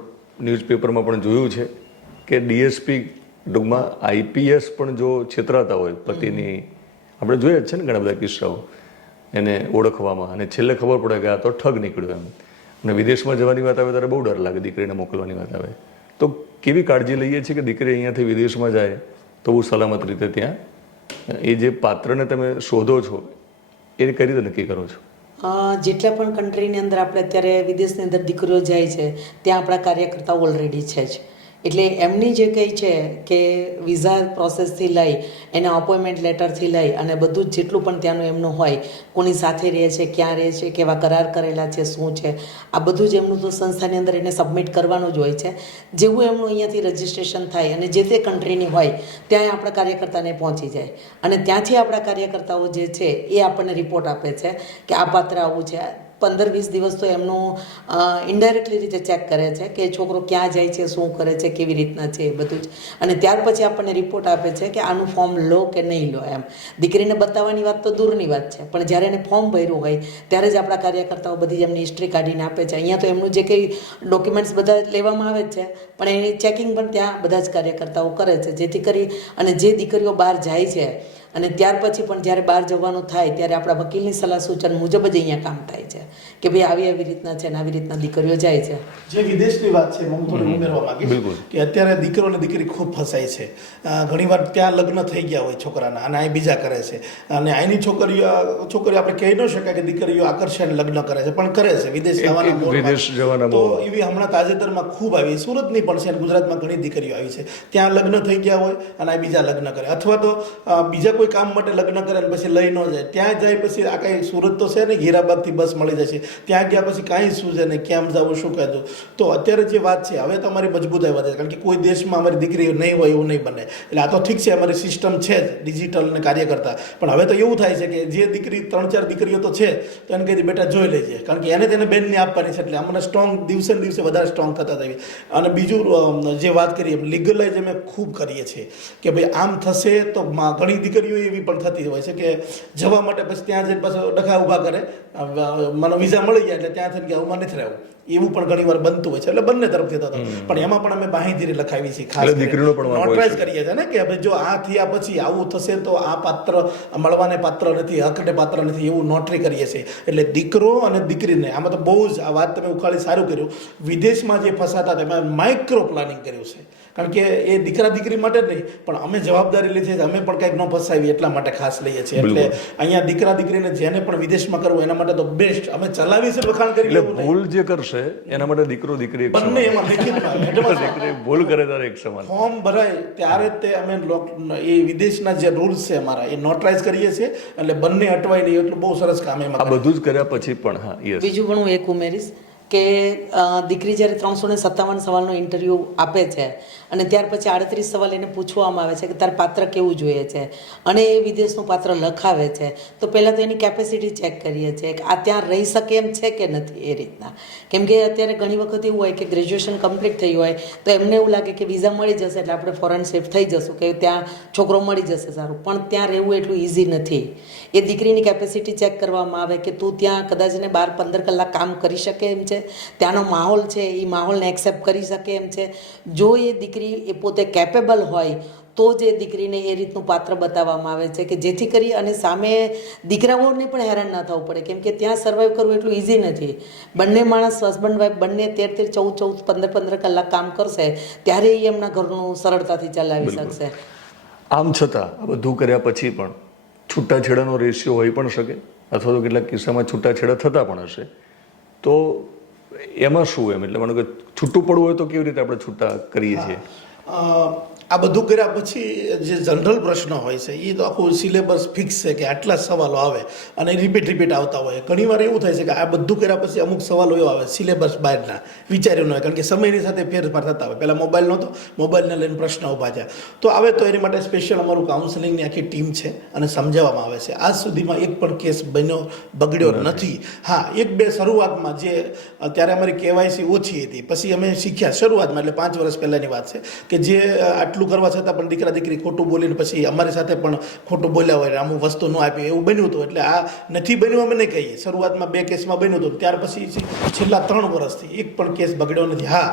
ન્યૂઝપેપરમાં પણ જોયું છે કે ડીએસપી, ટૂંકમાં આઈપીએસ પણ જો છેતરાતા હોય પતિની, આપણે જોઈએ જ છે ને ઘણા બધા કિસ્સાઓ, એને ઓળખવામાં, અને છેલ્લે ખબર પડે કે આ તો ઠગ નીકળ્યો એમ. અને વિદેશમાં જવાની વાત આવે ત્યારે બહુ ડર લાગે, દીકરીને મોકલવાની વાત આવે તો કેવી કાળજી લઈએ છીએ કે દીકરી અહીંયાથી વિદેશમાં જાય તો બહુ સલામત રીતે ત્યાં, એ જે પાત્રને તમે શોધો છો એ કઈ રીતે નક્કી કરો છો? જેટલા પણ કન્ટ્રીની અંદર આપણે અત્યારે વિદેશની અંદર દીકરીઓ જાય છે ત્યાં આપણા કાર્યકર્તા ઓલરેડી છે જ. એટલે એમની જે કંઈ છે કે વિઝા પ્રોસેસથી લઈ, એના અપોઇન્ટમેન્ટ લેટરથી લઈ અને બધું જ જેટલું પણ ત્યાંનું એમનું હોય, કોની સાથે રહે છે, ક્યાં રહે છે, કેવા કરાર કરેલા છે, શું છે, આ બધું જ એમનું તો સંસ્થાની અંદર એને સબમિટ કરવાનું જ હોય છે. જેવું એમનું અહીંયાથી રજિસ્ટ્રેશન થાય અને જે તે કન્ટ્રીની હોય ત્યાં આપણા કાર્યકર્તાને પહોંચી જાય, અને ત્યાંથી આપણા કાર્યકર્તાઓ જે છે એ આપણને રિપોર્ટ આપે છે કે આ પાત્ર આવું છે. 15-20 દિવસ તો એમનું ઇનડાયરેક્ટલી રીતે ચેક કરે છે કે છોકરો ક્યાં જાય છે, શું કરે છે, કેવી રીતના છે, એ બધું જ. અને ત્યાર પછી આપણને રિપોર્ટ આપે છે કે આનું ફોર્મ લો કે નહીં લો એમ. દીકરીને બતાવવાની વાત તો દૂરની વાત છે, પણ જ્યારે એને ફોર્મ ભર્યું હોય ત્યારે જ આપણા કાર્યકર્તાઓ બધી જ એમની હિસ્ટ્રી કાઢીને આપે છે. અહીંયા તો એમનું જે કંઈ ડોક્યુમેન્ટ્સ બધા લેવામાં આવે છે, પણ એની ચેકિંગ પણ ત્યાં બધા જ કાર્યકર્તાઓ કરે છે, જેથી કરી અને જે દીકરીઓ બહાર જાય છે અને ત્યાર પછી પણ જ્યારે બહાર જવાનું થાય ત્યારે આપણા વકીલની સલાહ સૂચન મુજબ જ અહીંયા કામ થાય છે કે ભાઈ આવી રીતના છે ને આવી રીતના દીકરીઓ જાય છે. જે વિદેશની વાત છે હું થોડી ઉમેરવા માંગીશ કે અત્યારે દીકરો અને દીકરી ખૂબ ફસાય છે. ઘણીવાર ત્યાં લગ્ન થઈ ગયા હોય છોકરાના અને અહીં બીજા કરે છે, અને અહીંની છોકરીઓ આપણે કહી ન શકાય કે દીકરીઓ આકર્ષણ લગ્ન કરે છે, પણ કરે છે વિદેશ જવાના. તો એવી હમણાં તાજેતરમાં ખૂબ આવી, સુરતની પણ છે, ગુજરાતમાં ઘણી દીકરીઓ આવી છે, ત્યાં લગ્ન થઈ ગયા હોય અને બીજા લગ્ન કરે, અથવા તો બીજા કોઈ કામ માટે લગ્ન કરે ને પછી લઈ ન જાય, ત્યાં જાય પછી આ કાંઈ સુરત તો છે ને, હીરાબાગથી બસ મળી જશે, ત્યાં ગયા પછી કાંઈ સૂઝે નહીં, કેમ જવું શું કહેતું. તો અત્યારે જે વાત છે હવે તો અમારી મજબૂતાઈ વધે, કારણ કે કોઈ દેશમાં અમારી દીકરી નહીં હોય એવું નહીં બને. એટલે આ તો ઠીક છે, અમારી સિસ્ટમ છે જ ડિજિટલ ને કાર્ય કરતા, પણ હવે તો એવું થાય છે કે જે દીકરી 3-4 દીકરીઓ તો છે તો એને કહી બેટા જોઈ લેજે, કારણ કે એને તેને બેનને આપવાની છે. એટલે અમને સ્ટ્રોંગ દિવસે ને દિવસે વધારે સ્ટ્રોંગ થતા થઈએ. અને બીજું જે વાત કરીએ લીગલાઇઝ અમે ખૂબ કરીએ છીએ કે ભાઈ આમ થશે તો ઘણી દીકરીઓ એવી પણ થતી હોય છે કે જવા માટે પછી ત્યાં જઈને પાછો ડખા ઊભા કરે, મને વિઝા મળી જાય એટલે ત્યાં થઈને કે આવું નથી રહેવું, એવું પણ ઘણી વાર બનતું હોય છે. એટલે બંને તરફથી થતો, પણ એમાં પણ અમે બાંહેધરી લખાવી છીએ, ખાસ દીકરીનો પણ નોટરાઇઝ કરીએ છીએ ને કે ભાઈ જો આ થયા પછી આવું થશે તો આ પાત્ર મળવાને પાત્ર નથી, હકને પાત્ર નથી, એવું નોટરી કરીએ છીએ. એટલે દીકરો અને દીકરીને આમાં તો બહુ જ આ વાત તમે ઉખાડી સારું કર્યું. વિદેશમાં જે ફસાતા તેમાં માઇક્રો પ્લાનિંગ કર્યું છે, કારણ કે એ દીકરા દીકરી માટે જ નહીં પણ અમે જવાબદારી લીધી છે, અમે પણ કંઈક ન ફસાવી એટલા માટે ખાસ લઈએ છીએ. એટલે અહીંયા દીકરા દીકરીને જેને પણ વિદેશમાં કરવું એના માટે તો બેસ્ટ અમે ચલાવી છે, વખાણ કરી લેવું નહીં. ભૂલ જે કરશે એના માટે દીકરો દીકરી બંને એમાં દીકરી ભૂલ કરે ત્યારે એક સમાન. ફોર્મ ભરાય ત્યારે તે અમે એ વિદેશના જે રૂલ્સ છે અમારા એ નોટરાઇઝ કરીએ છીએ, એટલે બંને અટવાય નહીં. એટલું બહુ સરસ કામ એમાં. આ બધું જ કર્યા પછી પણ હા યસ બીજું પણ હું એક ઉમેરીશ કે દીકરી જ્યારે 357 સવાલનો ઇન્ટરવ્યૂ આપે છે અને ત્યાર પછી 38 સવાલ એને પૂછવામાં આવે છે કે તાર પાત્ર કેવું જોઈએ છે અને એ વિદેશનું પાત્ર લખાવે છે, તો પહેલાં તો એની કેપેસિટી ચેક કરીએ છીએ કે આ ત્યાં રહી શકે એમ છે કે નથી. એ રીતના, કેમ કે અત્યારે ઘણી વખત એવું હોય કે ગ્રેજ્યુએશન કમ્પ્લીટ થયું હોય તો એમને એવું લાગે કે વિઝા મળી જશે એટલે આપણે ફોરેન શિફ્ટ થઈ જશું, કે ત્યાં છોકરો મળી જશે સારું, પણ ત્યાં રહેવું એટલું ઇઝી નથી. એ દીકરીની કેપેસિટી ચેક કરવામાં આવે કે તું ત્યાં કદાચ ને 12-15 કલાક કામ કરી શકે એમ છે, ત્યાંનો માહોલ છે એ માહોલને એક્સેપ્ટ કરી શકે એમ છે. જો એ દીકરી એ પોતે કેપેબલ હોય તો જ એ દીકરીને એ રીતનું પાત્ર બતાવવામાં આવે છે કે જેથી કરી અને સામે દીકરાઓને પણ હેરાન ના થવું પડે, કેમ કે ત્યાં સર્વાઈવ કરવું એટલું ઇઝી નથી. બંને માણસ હસબન્ડ વાઈફ બંને 13-13, 14-14, 15-15 કલાક કામ કરશે ત્યારે એ એમના ઘરનું સરળતાથી ચલાવી શકશે. આમ છતાં આ બધું કર્યા પછી પણ છૂટાછેડાનો રેશિયો હોઈ પણ શકે, અથવા તો કેટલાક કિસ્સામાં છૂટાછેડા થતા પણ હશે. તો એમાં શું એમ, એટલે મને કે છૂટું પડવું હોય તો કેવી રીતે આપણે છૂટા કરીએ છીએ? આ બધું કર્યા પછી જે જનરલ પ્રશ્નો હોય છે એ તો આખું સિલેબસ ફિક્સ છે કે આટલા સવાલો આવે અને રિપીટ આવતા હોય. ઘણીવાર એવું થાય છે કે આ બધું કર્યા પછી અમુક સવાલો એવા આવે સિલેબસ બહારના વિચાર્યું ન હોય, કારણ કે સમયની સાથે ફેરફાર થતા હોય. પહેલાં મોબાઈલ નહોતો, મોબાઈલને લઈને પ્રશ્ન ઊભા થયા. તો હવે તો એની માટે સ્પેશિયલ અમારું કાઉન્સેલિંગની આખી ટીમ છે અને સમજાવવામાં આવે છે. આજ સુધીમાં એક પણ કેસ બગડ્યો નથી. હા, 1-2 શરૂઆતમાં જે ત્યારે અમારી કેવાયસી ઓછી હતી, પછી અમે શીખ્યા શરૂઆતમાં, એટલે 5 વર્ષ પહેલાંની વાત છે કે જે આટલું કરવા છતાં પણ દીકરા દીકરી ખોટું બોલીને પછી અમારી સાથે પણ ખોટું બોલ્યા હોય, અમુક વસ્તુ ન આપી, એવું બન્યું હતું. એટલે આ નથી બન્યું અમે નહીં કહીએ, શરૂઆતમાં 2 કેસમાં બન્યું હતું, ત્યાર પછી છેલ્લા 3 વર્ષથી એક પણ કેસ બગડ્યો નથી. હા,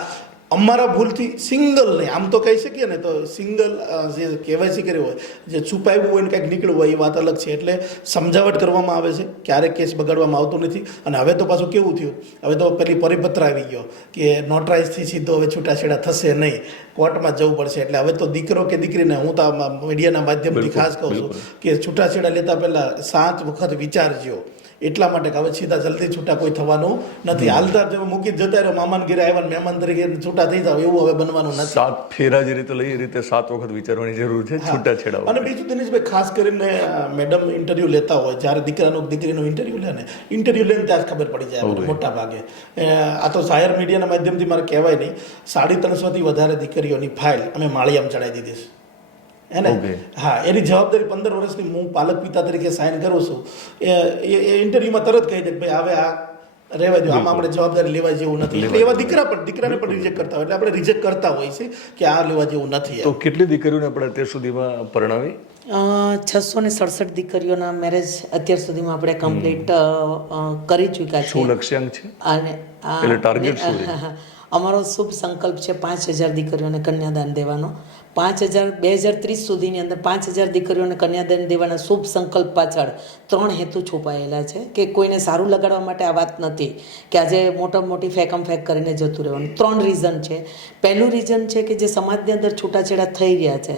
અમારા ભૂલથી સિંગલ નહીં, આમ તો કહી શકીએ ને તો સિંગલ જે કેવાયસી કર્યું હોય, જે છુપાવ્યું હોય ને કંઈક નીકળવું હોય એ વાત અલગ છે. એટલે સમજાવટ કરવામાં આવે છે, ક્યારેક કેસ બગાડવામાં આવતો નથી. અને હવે તો પાછું કેવું થયું, હવે તો પેલી પરિપત્ર આવી ગયો કે નોટરાઇઝથી સીધો હવે છૂટાછેડા થશે નહીં, કોર્ટમાં જવું પડશે. એટલે હવે તો દીકરો કે દીકરીને હું તો મીડિયાના માધ્યમથી ખાસ કહું છું કે છૂટાછેડા લેતા પહેલાં 7 વખત વિચારજો, એટલા માટે કે હવે સીધા જલ્દી છૂટા કોઈ થવાનું નથી. હાલતા તમે મૂકી જતા રહ્યો, મામાને ઘરે આવ્યા મહેમાન તરીકે છૂટા થઈ જાવ, એવું હવે બનવાનું નથી. 7 ફેરા જે રીતે લઈ એ રીતે 7 વખત વિચારવાની જરૂર છે છૂટાછેડા. અને બીજું દિનેશભાઈ ખાસ કરીને મેડમ ઇન્ટરવ્યૂ લેતા હોય, જ્યારે દીકરાનું દીકરીનું ઇન્ટરવ્યૂ લે ને, ઇન્ટરવ્યૂ લઈને ત્યાં જ ખબર પડી જાય મોટા ભાગે. આ તો જાહેર મીડિયાના માધ્યમથી મારે કહેવાય નહીં, 350થી વધારે દીકરીઓની ફાઇલ અમે માળિયામાં ચડાવી દીધી છે. એને હા, એની જવાબદારી 15 વર્ષની હું પાલક પિતા તરીકે સાઇન કરું છું. એ ઇન્ટરવ્યુમાં તરત કહી દે ભાઈ હવે આ રહેવા દો, આમાં આપણે જવાબદારી લેવા જેવું નથી. એટલે એવા દીકરાને પણ રિજેક્ટ કરતા હોય, એટલે આપણે રિજેક્ટ કરતા હોય છે કે આ લેવા જેવું નથી. તો કેટલી દીકરીઓને આપણે અત્યાર સુધીમાં પરણાવી? 667 દીકરીઓના મેરેજ અત્યાર સુધીમાં આપણે કમ્પ્લીટ કરી ચૂક્યા છે. શું લક્ષ્યાંક છે અને એટલે ટાર્ગેટ શું છે? અમારો શુભ સંકલ્પ છે 5000 દીકરીઓને કન્યાદાન દેવાનો. 2030 સુધીની અંદર 5000 દીકરીઓને કન્યાદાન દેવાના શુભ સંકલ્પ પાછળ 3 હેતુ છુપાયેલા છે. કે કોઈને સારું લગાડવા માટે આ વાત નથી કે આજે મોટી ફેકમ ફેક કરીને જતું રહેવાનું. 3 રીઝન છે. પહેલું રીઝન છે કે જે સમાજની અંદર છૂટાછેડા થઈ રહ્યા છે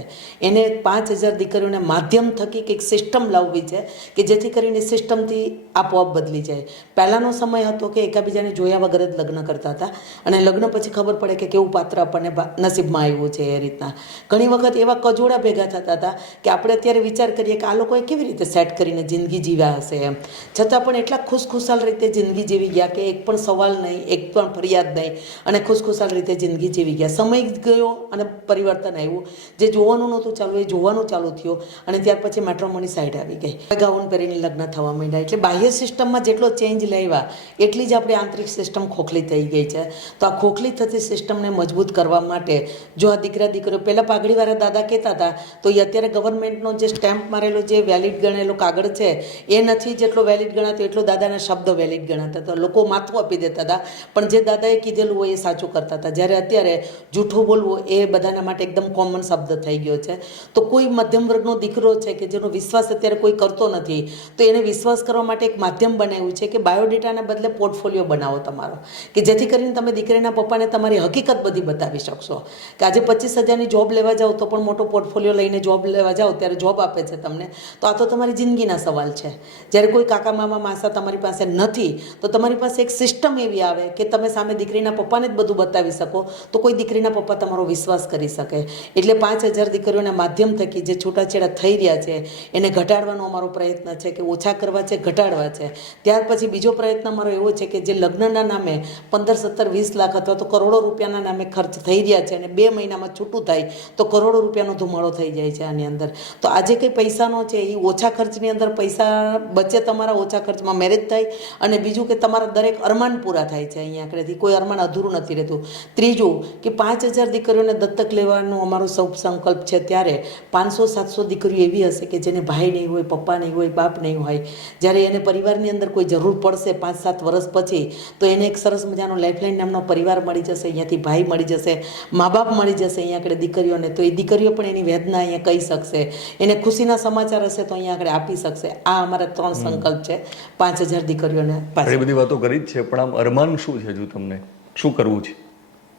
એને 5000 દીકરીઓને માધ્યમ થકી કંઈક સિસ્ટમ લાવવી છે કે જેથી કરીને સિસ્ટમથી આપોઆપ બદલી જાય. પહેલાંનો સમય હતો કે એકાબીજાને જોયા વગર જ લગ્ન કરતા હતા અને લગ્ન લગ્ન પછી ખબર પડે કે કેવું પાત્ર આપણને નસીબમાં આવ્યું છે. એ રીતના ઘણી વખત એવા કજોડા ભેગા થતા હતા કે આપણે અત્યારે વિચાર કરીએ કે આ લોકોએ કેવી રીતે સેટ કરીને જિંદગી જીવ્યા હશે એમ, છતાં પણ એટલા ખુશખુશાલ રીતે જિંદગી જીવી ગયા કે એક પણ સવાલ નહીં, એક પણ ફરિયાદ નહીં, અને ખુશખુશાલ રીતે જિંદગી જીવી ગયા. સમય ગયો અને પરિવર્તન આવ્યું. જે જોવાનું નહોતું ચાલુ એ જોવાનું ચાલુ થયું, અને ત્યાર પછી મેટ્રોમોની સાઈડ આવી ગઈ. ગાઉન પહેરીને લગ્ન થવા માંડ્યા. એટલે બાહ્ય સિસ્ટમમાં જેટલો ચેન્જ લાવ્યા એટલી જ આપણી આંતરિક સિસ્ટમ ખોખલી થઈ ગઈ છે. તો આ ખોખલી થતી સિસ્ટમને મજબૂત કરવા માટે જો આ દીકરીઓ પહેલાં પાઘડીવાળા દાદા કહેતા હતા, તો એ અત્યારે ગવર્મેન્ટનો જે સ્ટેમ્પ મારેલો જે વેલિડ ગણેલો કાગળ છે એ નથી જેટલો વેલિડ ગણાતો એટલો દાદાના શબ્દ વેલિડ ગણાતા હતા. લોકો માથું આપી દેતા હતા, પણ જે દાદાએ કીધેલું હોય એ સાચું કરતા હતા. જ્યારે અત્યારે જૂઠું બોલવું એ બધાના માટે એકદમ કોમન શબ્દ થઈ ગયો છે. તો કોઈ મધ્યમ વર્ગનો દીકરો છે કે જેનો વિશ્વાસ અત્યારે કોઈ કરતો નથી, તો એને વિશ્વાસ કરવા માટે એક માધ્યમ બનાવ્યું છે કે બાયોડેટાના બદલે પોર્ટફોલિયો બનાવો તમારો, કે જેથી કરીને તમે દીકરીના પપ્પાને તમારી હકીકત બધી બતાવી શકશો. કે આજે 25,000ની જોબ લેવા જાઓ તો પણ મોટો પોર્ટફોલિયો લઈને જોબ લેવા જાઓ ત્યારે જોબ આપે છે તમને, તો આ તો તમારી જિંદગીના સવાલ છે. જ્યારે કોઈ કાકા મામા માસા તમારી પાસે નથી, તો તમારી પાસે એક સિસ્ટમ એવી આવે કે તમે સામે દીકરીના પપ્પાને જ બધું બતાવી શકો, તો કોઈ દીકરીના પપ્પા તમારો વિશ્વાસ કરી શકે. એટલે 5,000 દીકરીઓના માધ્યમ થકી જે છૂટાછેડા થઈ રહ્યા છે એને ઘટાડવાનો અમારો પ્રયત્ન છે, કે ઓછા કરવા છે, ઘટાડવા છે. ત્યાર પછી બીજો પ્રયત્ન અમારો એવો છે કે જે લગ્નના નામે 15, 17, 20 લાખ અથવા તો કરોડો રૂપિયાના નામે ખર્ચ થઈ રહ્યા છે અને 2 મહિનામાં છૂટું થાય તો કરોડો રૂપિયાનો ધુમાડો થઈ જાય છે આની અંદર. તો આજે કંઈ પૈસાનો છે એ ઓછા ખર્ચની અંદર પૈસા બચે, તમારા ઓછા ખર્ચમાં મેરેજ થાય, અને બીજું કે તમારા દરેક અરમાન પૂરા થાય છે. અહીંયા આકડેથી કોઈ અરમાન અધૂરું નથી રહેતું. ત્રીજું કે 5,000 દીકરીઓને દત્તક લેવાનો અમારો સૌ સંકલ્પ છે. ત્યારે 500-700 દીકરીઓ એવી હશે કે જેને ભાઈ નહીં હોય, પપ્પા નહીં હોય, બાપ નહીં હોય. જ્યારે એને પરિવારની અંદર કોઈ જરૂર પડશે 5-7 વર્ષ પછી, તો એને એક સરસ મજાનો લાઈફલાઈન નામનો પરિવાર મળી જશે, અહીંયાથી ભાઈ મળી જશે, મા બાપ મળી જશે અહીંયા આગળ દીકરીઓને. તો એ દીકરીઓ પણ એની વેદના અહીંયા કહી શકશે, એને ખુશીના સમાચાર હશે તો અહીંયા આગળ આપી શકશે. આ અમારા 3 સંકલ્પ છે 5,000 દીકરીઓને. એ બધી વાતો કરી જ છે, પણ આમ અરમાન શું છે? હજુ તમને શું કરવું છે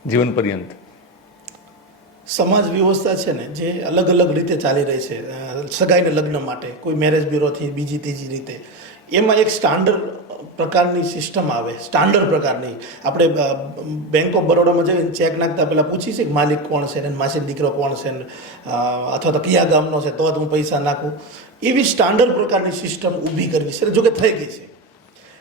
જીવન પર્યંત? સમાજ વ્યવસ્થા છે ને જે અલગ અલગ રીતે ચાલી રહી છે, સગાઈને લગ્ન માટે કોઈ મેરેજ બ્યુરોથી બીજી ત્રીજી રીતે, એમાં એક સ્ટાન્ડર્ડ પ્રકારની સિસ્ટમ આવે, સ્ટાન્ડર્ડ પ્રકારની. આપણે બેંક ઓફ બરોડામાં જઈને ચેક નાખતા પહેલાં પૂછી છે કે માલિક કોણ છે ને માસીનો દીકરો કોણ છે ને અથવા તો કયા ગામનો છે તો હું પૈસા નાખું. એવી સ્ટાન્ડર્ડ પ્રકારની સિસ્ટમ ઊભી કરવી છે, જોકે થઈ ગઈ છે.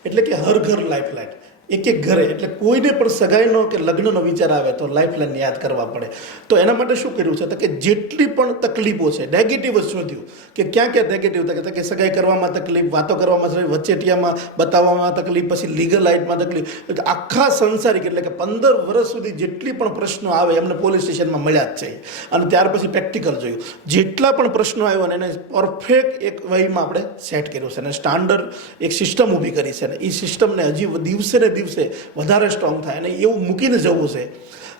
એટલે કે હર ઘર લાઈફલાઈન, એક એક ઘરે, એટલે કોઈને પણ સગાઈનો કે લગ્નનો વિચાર આવે તો લાઈફલાઈન યાદ કરવા પડે. તો એના માટે શું કર્યું છે તો કે જેટલી પણ તકલીફો છે, નેગેટિવ જ શોધ્યું કે ક્યાં ક્યાં નેગેટિવ તકે કે સગાઈ કરવામાં તકલીફ, વાતો કરવામાં તકલીફ, વચેટિયામાં બતાવવામાં તકલીફ, પછી લીગલ લાઇટમાં તકલીફ, આખા સંસારિક એટલે કે 15 વર્ષ સુધી જેટલી પણ પ્રશ્નો આવે એમને પોલીસ સ્ટેશનમાં મળ્યા જ છે. અને ત્યાર પછી પ્રેક્ટિકલ જોયું, જેટલા પણ પ્રશ્નો આવ્યો ને એને પરફેક્ટ એક વહીમાં આપણે સેટ કર્યું છે અને સ્ટાન્ડર્ડ એક સિસ્ટમ ઊભી કરી છે. અને એ સિસ્ટમને હજી દિવસે ને દિવસે વધારે સ્ટ્રોંગ થાય અને એવું મૂકીને જવું છે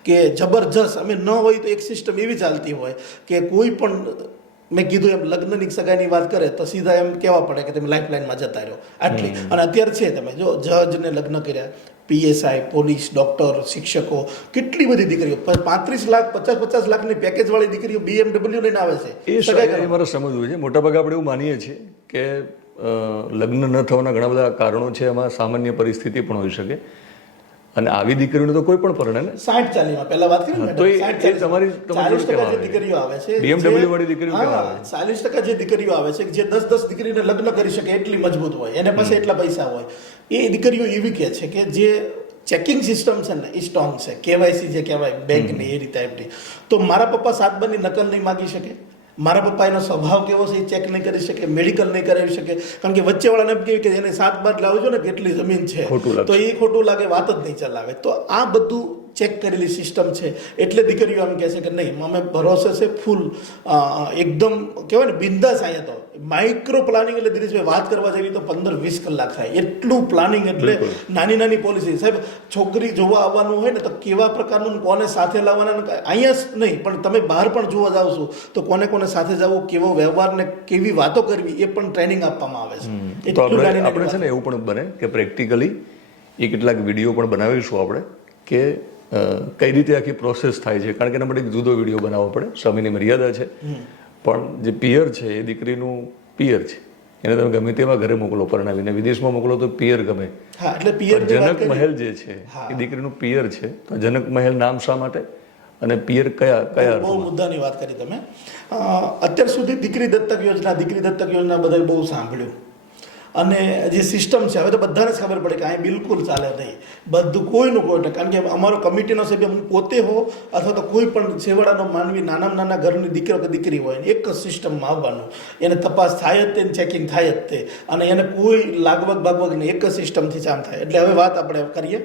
કે જબરજસ્ત. અમે ન હોય તો એક સિસ્ટમ એવી ચાલતી હોય કે કોઈ પણ, મેં કીધું એમ લગ્નની સગાઈની વાત કરે તો સીધા એમ કહેવા પડે કે તમે લાઈફલાઈનમાં જતા રહો આટલી. અને અત્યારે છે તમે જો જજને લગ્ન કર્યા, PSI, પોલીસ, ડૉક્ટર, શિક્ષકો, કેટલી બધી દીકરીઓ 35 લાખ 50 લાખની પેકેજવાળી દીકરીઓ BMW લઈને આવે છે. એ મારે સમજવું છે. મોટાભાગે આપણે એવું માનીએ છીએ કે લગ્ન ન થવાના ઘણા બધા કારણો છે, એમાં સામાન્ય પરિસ્થિતિ પણ હોઈ શકે, અને આવી દીકરીઓને તો કોઈ પણ પરણે ને 60-40 પહેલા વાત કરી ને, તો એ તમારી 40% જે દીકરીઓ આવે છે, BMW વાળી દીકરીઓ કેમ આવે? 40% જે દીકરીઓ આવે છે જે 10 દીકરીને લગ્ન કરી શકે એટલી મજબૂત હોય, એને પાસે એટલા પૈસા હોય, એ દીકરીઓ એવી કહે છે કે જે ચેકિંગ સિસ્ટમ છે ને એ સ્ટ્રોંગ છે, KYC જે કહેવાય બેંકની એ રીતે એમની. તો મારા પપ્પા 7-2ની નકલ નહીં માગી શકે, મારા પપ્પા એનો સ્વભાવ કેવો છે એ ચેક નહીં કરી શકે, મેડિકલ નહીં કરાવી શકે, કારણ કે વચ્ચેવાળાને એમ કહે કે એને 7-12 લાવજો ને કેટલી જમીન છે, તો એ ખોટું લાગે, વાત જ નહીં ચલાવે. તો આ બધું ચેક કરેલી સિસ્ટમ છે. એટલે દીકરીઓ એમ કહે છે કે નહીં અમે ભરોસે છે ફૂલ, એકદમ કહેવાય ને બિંદાસ. અહીંયા તો માઇક્રો પ્લાનિંગ એટલે દિનેશભાઈ વાત કરવા જઈએ તો 15-20 કલાક થાય એટલું પ્લાનિંગ. એટલે નાની નાની પોલિસી, સાહેબ છોકરી જોવા આવવાનું હોય ને તો કેવા પ્રકારનું, કોને સાથે લાવવાના, અહીંયા જ નહીં પણ તમે બહાર પણ જોવા જાવ છો તો કોને કોને સાથે જવું, કેવો વ્યવહાર ને કેવી વાતો કરવી એ પણ ટ્રેનિંગ આપવામાં આવે છે. તો આપણે છે ને એવું પણ બને કે પ્રેક્ટિકલી એ કેટલાક વિડીયો પણ બનાવીશું આપણે કે કઈ રીતે આખી પ્રોસેસ થાય છે, કારણ કે એના માટે એક જુદો વિડીયો બનાવવો પડે, સમયની મર્યાદા છે. પણ જે પિયર છે એ દીકરીનું પિયર છે, એને તમે ગમે તેવા ઘરે મોકલો પરણાવીને, વિદેશમાં મોકલો તો પિયર ગમે. હા, એટલે પિયર જનક મહેલ જે છે એ દીકરીનું પિયર છે, તો જનક મહેલ નામ શા માટે અને પિયર કયા કયા બહુ મુદ્દાની વાત કરી તમે. અત્યાર સુધી દીકરી દત્તક યોજના બધાએ બહુ સાંભળ્યું, અને જે સિસ્ટમ છે હવે તો બધાને જ ખબર પડે કે અહીં બિલકુલ ચાલે નહીં, બધું કોઈનું કોઈ નહીં. કારણ કે અમારો કમિટીનો સભ્ય હું પોતે હો અથવા તો કોઈ પણ છેવાડાનો માનવી નાનામાં નાના ઘરની દીકરો કે દીકરી હોય, એક જ સિસ્ટમમાં આવવાનું, એને તપાસ થાય જ તે, ચેકિંગ થાય જ તે, અને એને કોઈ લાગવગ બાગવગ નહીં, એક જ સિસ્ટમથી કામ થાય. એટલે હવે વાત આપણે કરીએ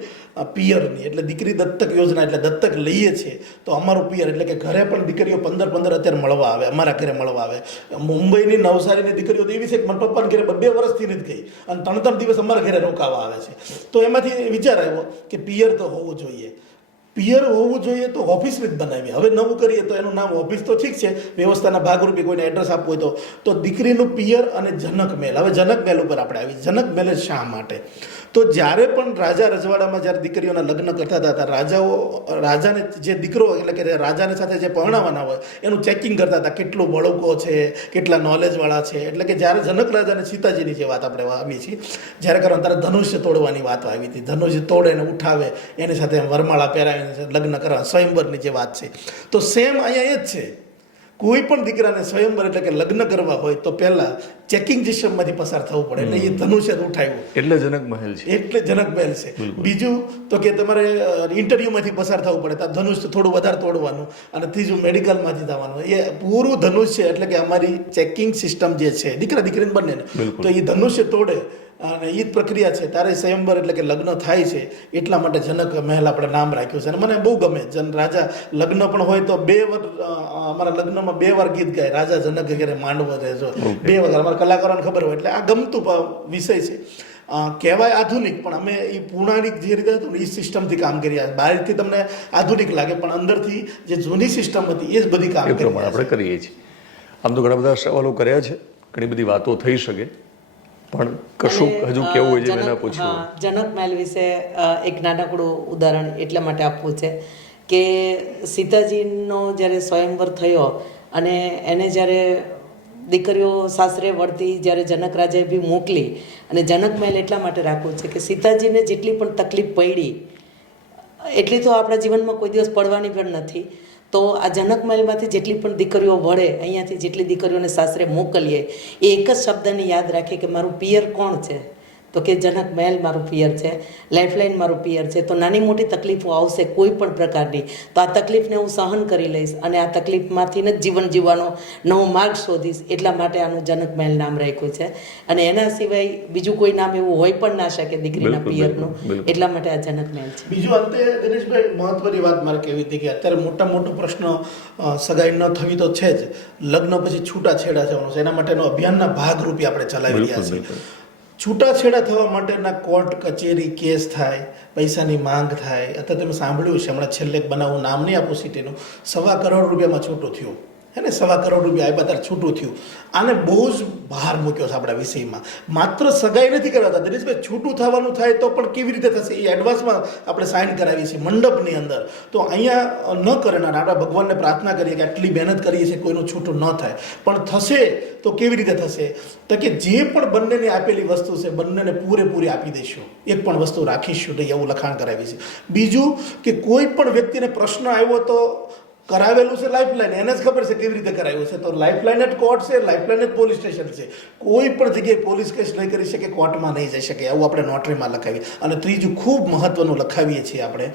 પિયરની. એટલે દીકરી દત્તક યોજના એટલે દત્તક લઈએ છીએ તો અમારું પિયર એટલે કે ઘરે પણ દીકરીઓ 15 અત્યારે મળવા આવે, અમારા ઘરે મળવા આવે. મુંબઈની નવસારીની દીકરીઓ તો એવી છે કે મને પપ્પાને ઘરે 2 વર્ષથી ગઈ અને 3 દિવસ અમારા ઘરે રોકાવા આવે છે. તો એમાંથી વિચાર આવ્યો કે પિયર તો હોવું જોઈએ. પિયર હોવું જોઈએ તો ઓફિસ જ બનાવી. હવે નવું કરીએ તો એનું નામ ઓફિસ તો ઠીક છે, વ્યવસ્થાના ભાગરૂપે કોઈને એડ્રેસ આપવું હોય તો દીકરીનું પિયર અને જનક મહેલ. હવે જનક મહેલ ઉપર આપણે આવી. જનક મહેલ શા માટે? તો જ્યારે પણ રાજા રજવાડામાં જ્યારે દીકરીઓના લગ્ન કરતા હતા, રાજાને જે દીકરો એટલે કે રાજાને સાથે જે પરણાવવાના હોય એનું ચેકિંગ કરતા હતા, કેટલો બળકો છે, કેટલા નોલેજવાળા છે. એટલે કે જ્યારે જનક રાજા અને સીતાજીની જે વાત આપણે આવીએ છીએ, જ્યારે કરવાનું ત્યારે ધનુષ્ય તોડવાની વાત આવી હતી. ધનુષ્ય તોડે ને ઉઠાવે, એની સાથે વરમાળા પહેરાવીને લગ્ન કરવા, સ્વયંવરની જે વાત છે. તો સેમ અહીંયા એ જ છે. કોઈ પણ દીકરાને સ્વયંવર એટલે કે લગ્ન કરવા હોય તો પહેલા ચેકિંગ સિસ્ટમમાંથી પસાર થવું પડે. એટલે એ ધનુષ્ય ઉઠાવ્યું એટલે જનક મહેલ છે, એટલે જનક મહેલ છે. બીજું તો કે તમારે ઇન્ટરવ્યુમાંથી પસાર થવું પડે, તો ધનુષ્ય થોડું વધારે તોડવાનું, અને ત્રીજું મેડિકલમાંથી થવાનું. એ પૂરું ધનુષ્ય એટલે કે અમારી ચેકિંગ સિસ્ટમ જે છે દીકરા દીકરીને બંનેને, તો એ ધનુષ્ય તોડે અને એ જ પ્રક્રિયા છે તારે સ્વયંવર એટલે કે લગ્ન થાય છે. એટલા માટે જનક મહેલ આપણે નામ રાખ્યું છે. અને મને બહુ ગમે. રાજા લગ્ન પણ હોય તો 2 વાર અમારા લગ્નમાં 2 વાર ગીત ગાય, રાજા જનક ઘેરે માંડવો રહેજો, 2 વખત અમારા કલાકારોને ખબર હોય. એટલે આ ગમતું વિષય છે. કહેવાય આધુનિક, પણ અમે એ પૌરાણિક જે રીતે હતું ને એ સિસ્ટમથી કામ કરી રહ્યા. બહારથી તમને આધુનિક લાગે પણ અંદરથી જે જૂની સિસ્ટમ હતી એ જ બધી કામ એ પ્રમાણે આપણે કરીએ છીએ. આમ તો ઘણા બધા સવાલો કર્યા છે, ઘણી બધી વાતો થઈ શકે, પણ કશું હજુ કેવું હોય છે મેં પૂછ્યું. જનક મહેલ વિશે એક નાનકડું ઉદાહરણ એટલા માટે આપવું છે કે સીતાજીનો જ્યારે સ્વયંવર થયો અને એને જ્યારે દીકરીઓ સાસરે વળતી જ્યારે જનક રાજાએ બી મોકલી, અને જનક મહેલ એટલા માટે રાખવું છે કે સીતાજીને જેટલી પણ તકલીફ પડી એટલી તો આપણા જીવનમાં કોઈ દિવસ પડવાની પણ નથી. તો આ જનક મહેલમાંથી જેટલી પણ દીકરીઓ વળે, અહીંયાથી જેટલી દીકરીઓને સાસરે મોકલીએ, એ એક જ શબ્દને યાદ રાખે કે મારું પિયર કોણ છે, તો કે જનક મહેલ મારું પિયર છે, લાઈફલાઈન મારું પિયર છે. તો નાની મોટી તકલીફો આવશે કોઈ પણ પ્રકારની, તો આ તકલીફને હું સહન કરી લઈશ અને આ તકલીફમાંથી જ જીવન જીવવાનો નવો માર્ગ શોધીશ. એટલા માટે આનું જનક મહેલ નામ રાખ્યું છે. અને એના સિવાય બીજું કોઈ નામ એવું હોય પણ ના શકે દીકરીના પિયરનું, એટલા માટે આ જનક મહેલ છે. બીજું અંતે દિનેશભાઈ મહત્વની વાત મારે કહેવી હતી કે અત્યારે મોટો પ્રશ્ન સગાઈ ન થવી તો છે જ, લગ્ન પછી છૂટાછેડા થવાનું છે. એના માટેનો અભિયાનના ભાગરૂપે આપણે ચલાવી રહ્યા છીએ. છૂટાછેડા થવા માટેના કોર્ટ કચેરી કેસ થાય, પૈસાની માંગ થાય. અત્યારે તમે સાંભળ્યું છે, હમણાં છેલ્લે એક બનાવું, નામ નહીં આપું સિટીનું, 1.25 કરોડ રૂપિયામાં છૂટું થયું. એને 1.25 કરોડ રૂપિયા આપ્યા ત્યારે છૂટું થયું. આને બહુ જ ભાર મૂક્યો છે આપણા વિષયમાં. માત્ર સગાઈ નથી કરાવતા દિનેશભાઈ, છૂટું થવાનું થાય તો પણ કેવી રીતે થશે એ એડવાન્સમાં આપણે સાઇન કરાવીએ છીએ મંડપની અંદર. તો અહીંયા ન કરનાર આપણે ભગવાનને પ્રાર્થના કરીએ કે આટલી મહેનત કરીએ છીએ કોઈનું છૂટું ન થાય, પણ થશે તો કેવી રીતે થશે? તો કે જે પણ બંનેને આપેલી વસ્તુ છે બંનેને પૂરેપૂરી આપી દઈશું, એક પણ વસ્તુ રાખીશું નહીં, એવું લખાણ કરાવીએ છીએ. બીજું કે કોઈ પણ વ્યક્તિને પ્રશ્ન આવ્યો તો કરાવેલું છે લાઈફલાઈન, એને જ ખબર છે કેવી રીતે કરાવ્યું છે. તો લાઈફલાઈન જ કોર્ટ છે, લાઈફલાઈન જ પોલીસ સ્ટેશન છે. કોઈ પણ જગ્યાએ પોલીસ કેસ નહીં કરી શકે, કોર્ટમાં નહીં જઈ શકે, આવું આપણે નોટરીમાં લખાવીએ. અને ત્રીજું ખૂબ મહત્વનું લખાવીએ છીએ આપણે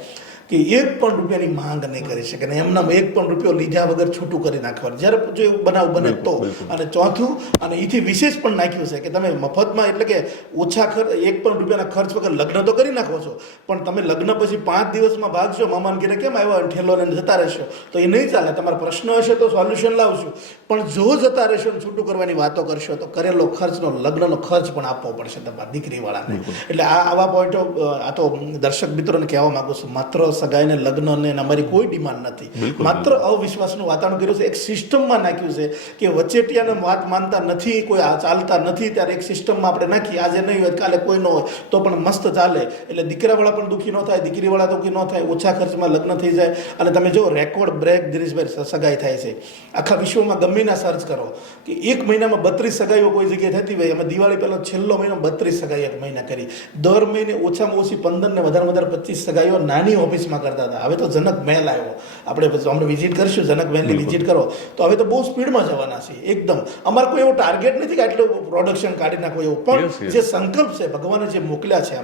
કે 1 પણ રૂપિયાની માંગ નહીં કરી શકે, અને એમના 1 પણ રૂપિયો લીધા વગર છૂટું કરી નાખવાનું જ્યારે જો એવું બનાવ બને તો. અને ચોથું, અને એથી વિશેષ પણ નાખ્યું છે કે તમે મફતમાં એટલે કે ઓછા ખર્ચ, 1 પણ રૂપિયાના ખર્ચ વગર લગ્ન તો કરી નાખો છો, પણ તમે લગ્ન પછી 5 દિવસમાં ભાગશો, મામાને ઘરે કેમ આવ્યા ઠેલો લઈને જતા રહેશો, તો એ નહીં ચાલે. તમારા પ્રશ્ન હશે તો સોલ્યુશન લાવશું, પણ જો જતા રહેશો ને છૂટું કરવાની વાતો કરશો તો કરેલો ખર્ચનો લગ્નનો ખર્ચ પણ આપવો પડશે તમારા દીકરીવાળાને. એટલે આવા પોઈન્ટો આ તો દર્શક મિત્રોને કહેવા માગું છું. માત્ર સગાઈને લગ્નને અમારી કોઈ ડિમાન્ડ નથી. માત્ર અવિશ્વાસનું વાતાવરણ કર્યું છે, એક સિસ્ટમમાં નાખ્યું છે કે વચેટિયાને વાત માનતા નથી, કોઈ આ ચાલતા નથી, ત્યારે એક સિસ્ટમમાં આપણે નાખી, આજે નહીં હોય કાલે કોઈ ન હોય તો પણ મસ્ત ચાલે. એટલે દીકરાવાળા પણ દુઃખી ન થાય, દીકરીવાળા દુઃખી ન થાય, ઓછા ખર્ચમાં લગ્ન થઈ જાય. અને તમે જો રેકોર્ડ બ્રેક દિનેશભાઈ સગાઈ થાય છે આખા વિશ્વમાં, ગમે સર્ચ કરો કે એક મહિનામાં 32 સગાઈઓ કોઈ જગ્યાએ થતી હોય. અમે દિવાળી પહેલા છેલ્લો મહિનો 32 સગાઈ એક મહિના કરી. દર મહિને ઓછામાં ઓછી 15 ને વધારે 25 સગાઈઓ નાની ઓફિસમાં કરતા હતા. હવે તો જનક મહેલ આવ્યો, આપણે વિઝિટ કરીશું જનક મહેલની વિઝિટ કરો તો હવે તો બહુ સ્પીડમાં જવાના છે એકદમ. અમારે કોઈ એવો ટાર્ગેટ નથી કે આટલું પ્રોડક્શન કાઢી નાખો એવું, પણ જે સંકલ્પ છે ભગવાને જે મોકલ્યા છે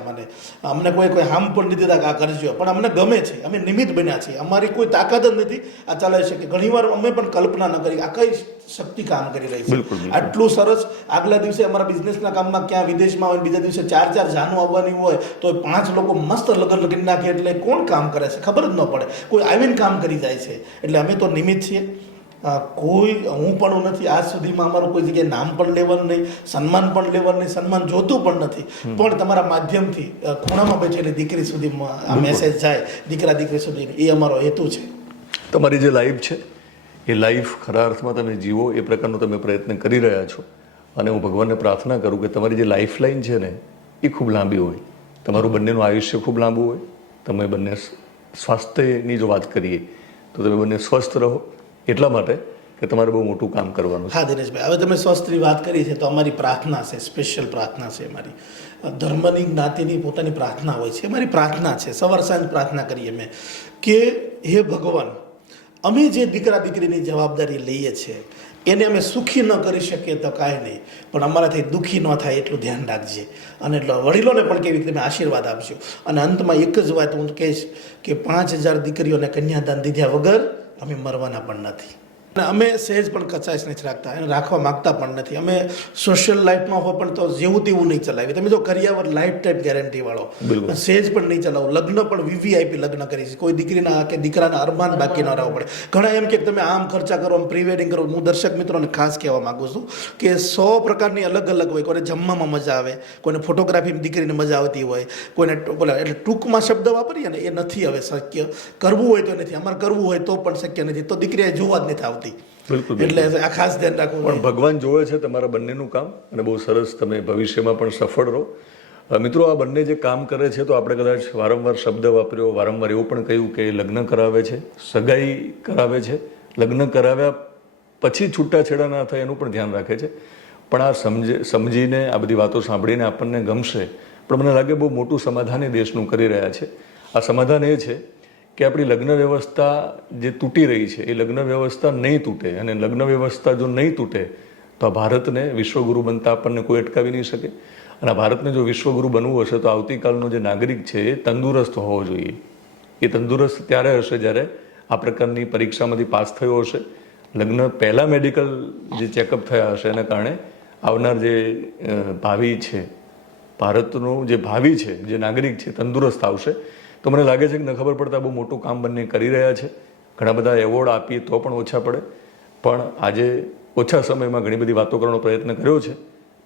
અમને કોઈ હાર્મ પણ નથી દીધા કે આ કરજો, પણ અમને ગમે છે, અમે નિમિત્ત બન્યા છીએ. અમારી કોઈ તાકાત જ નથી આ ચલાવી શકે. ઘણીવાર અમે પણ કલ્પના ન કરી આ કઈ શક્તિ કામ કરી રહી છે આટલું સરસ. આગલા દિવસે અમારા બિઝનેસના કામમાં ક્યાં વિદેશમાં હોય, બીજા દિવસે 4 જાનું આવવાની હોય તો 5 લોકો મસ્ત લગ્ન કરી નાખે. એટલે કોણ કામ કરે છે ખબર જ ન પડે, કોઈ આવીને કામ કરી જાય છે. એટલે અમે તો નિમિત્ત છીએ. કોઈ હું પણ નથી આજ સુધીમાં અમારું કોઈ જગ્યાએ નામ પણ લેવાનું નહીં, સન્માન પણ લેવાનું નહીં, સન્માન જોતું પણ નથી. પણ તમારા માધ્યમથી ખૂણામાં બેઠેલી દીકરી સુધીમાં આ મેસેજ જાય, દીકરા દીકરી સુધી, એ અમારો હેતુ છે. તમારી જે લાઈફ છે એ લાઈફ ખરા અર્થમાં તમે જીવો એ પ્રકારનો તમે પ્રયત્ન કરી રહ્યા છો. અને હું ભગવાનને પ્રાર્થના કરું કે તમારી જે લાઈફ લાઈન છે ને એ ખૂબ લાંબી હોય, તમારું બંનેનું આયુષ્ય ખૂબ લાંબુ હોય, તમે બંને સ્વાસ્થ્યની જો વાત કરીએ તો તમે બંને સ્વસ્થ રહો, એટલા માટે કે તમારે બહુ મોટું કામ કરવાનું છે. હા દિનેશભાઈ, હવે તમે સ્વસ્થની વાત કરી છે તો અમારી પ્રાર્થના છે, સ્પેશિયલ પ્રાર્થના છે અમારી. ધર્મની જ્ઞાતિની પોતાની પ્રાર્થના હોય છે, અમારી પ્રાર્થના છે, સવાર સાંજ પ્રાર્થના કરીએ અમે કે હે ભગવાન, અમે જે દીકરા દીકરીની જવાબદારી લઈએ છીએ એને અમે સુખી ન કરી શકીએ તો કાંઈ નહીં, પણ અમારાથી દુઃખી ન થાય એટલું ધ્યાન રાખજે. અને વડીલોને પણ કેવી રીતે તમે આશીર્વાદ આપજો. અને અંતમાં એક જ વાત હું કહીશ કે 5000 દીકરીઓને કન્યાદાન દીધા વગર અમે મરવાના પણ નથી. અને અમે સહેજ પણ કચાશ નથી રાખતા, એને રાખવા માગતા પણ નથી. અમે સોશિયલ લાઈફમાં હો પણ તો જેવું તેવું નહીં ચલાવીએ. તમે જો કરિયાવર લાઈફ ટાઈમ ગેરંટી વાળો, સહેજ પણ નહીં ચલાવો. લગ્ન પણ વીવીઆઈપી લગ્ન કરીશ, કોઈ દીકરીના કે દીકરાના અરમાન બાકી ન રહેવું પડે. ઘણા એમ કે તમે આમ ખર્ચા કરો, આમ પ્રી વેડિંગ કરો. હું દર્શક મિત્રોને ખાસ કહેવા માગું છું કે 100 પ્રકારની અલગ અલગ હોય. કોઈને જમવામાં મજા આવે, કોઈને ફોટોગ્રાફીમાં દીકરીને મજા આવતી હોય, કોઈને એટલે ટૂંકમાં શબ્દ વાપરીએ ને એ નથી હવે શક્ય. કરવું હોય તો નથી, અમારે કરવું હોય તો પણ શક્ય નથી, તો દીકરીએ જોવા જ નથી આવતી. એટલે આ ખાસ ધ્યાન રાખવું. પણ ભગવાન જોવે છે તમારા બંનેનું કામ, અને બહુ સરસ તમે ભવિષ્યમાં પણ સફળ રહો. મિત્રો, આ બંને જે કામ કરે છે તો આપણે કદાચ વારંવાર શબ્દ વાપર્યો, વારંવાર એવું પણ કહ્યું કે લગ્ન કરાવે છે, સગાઈ કરાવે છે, લગ્ન કરાવ્યા પછી છૂટાછેડા ના થાય એનું પણ ધ્યાન રાખે છે. પણ આ સમજીને આ બધી વાતો સાંભળીને આપણને ગમશે, પણ મને લાગે બહુ મોટું સમાધાન એ દેશનું કરી રહ્યા છે. આ સમાધાન એ છે કે આપણી લગ્ન વ્યવસ્થા જે તૂટી રહી છે એ લગ્ન વ્યવસ્થા નહીં તૂટે. અને લગ્ન વ્યવસ્થા જો નહીં તૂટે તો આ ભારતને વિશ્વગુરુ બનતા આપણને કોઈ અટકાવી નહીં શકે. અને આ ભારતને જો વિશ્વગુરુ બનવું હશે તો આવતીકાલનો જે નાગરિક છે એ તંદુરસ્ત હોવો જોઈએ. એ તંદુરસ્ત ત્યારે હશે જ્યારે આ પ્રકારની પરીક્ષામાંથી પાસ થયો હશે, લગ્ન પહેલાં મેડિકલ જે ચેકઅપ થયા હશે, એના કારણે આવનાર જે ભાવિ છે, ભારતનું જે ભાવિ છે, જે નાગરિક છે તંદુરસ્ત આવશે. તો મને લાગે છે કે ન ખબર પડતા બહુ મોટું કામ બંને કરી રહ્યા છે. ઘણા બધા એવોર્ડ આપીએ તો પણ ઓછા પડે, પણ આજે ઓછા સમયમાં ઘણી બધી વાતો કરવાનો પ્રયત્ન કર્યો છે.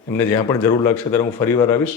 એમને જ્યાં પણ જરૂર લાગશે ત્યારે હું ફરીવાર આવીશ.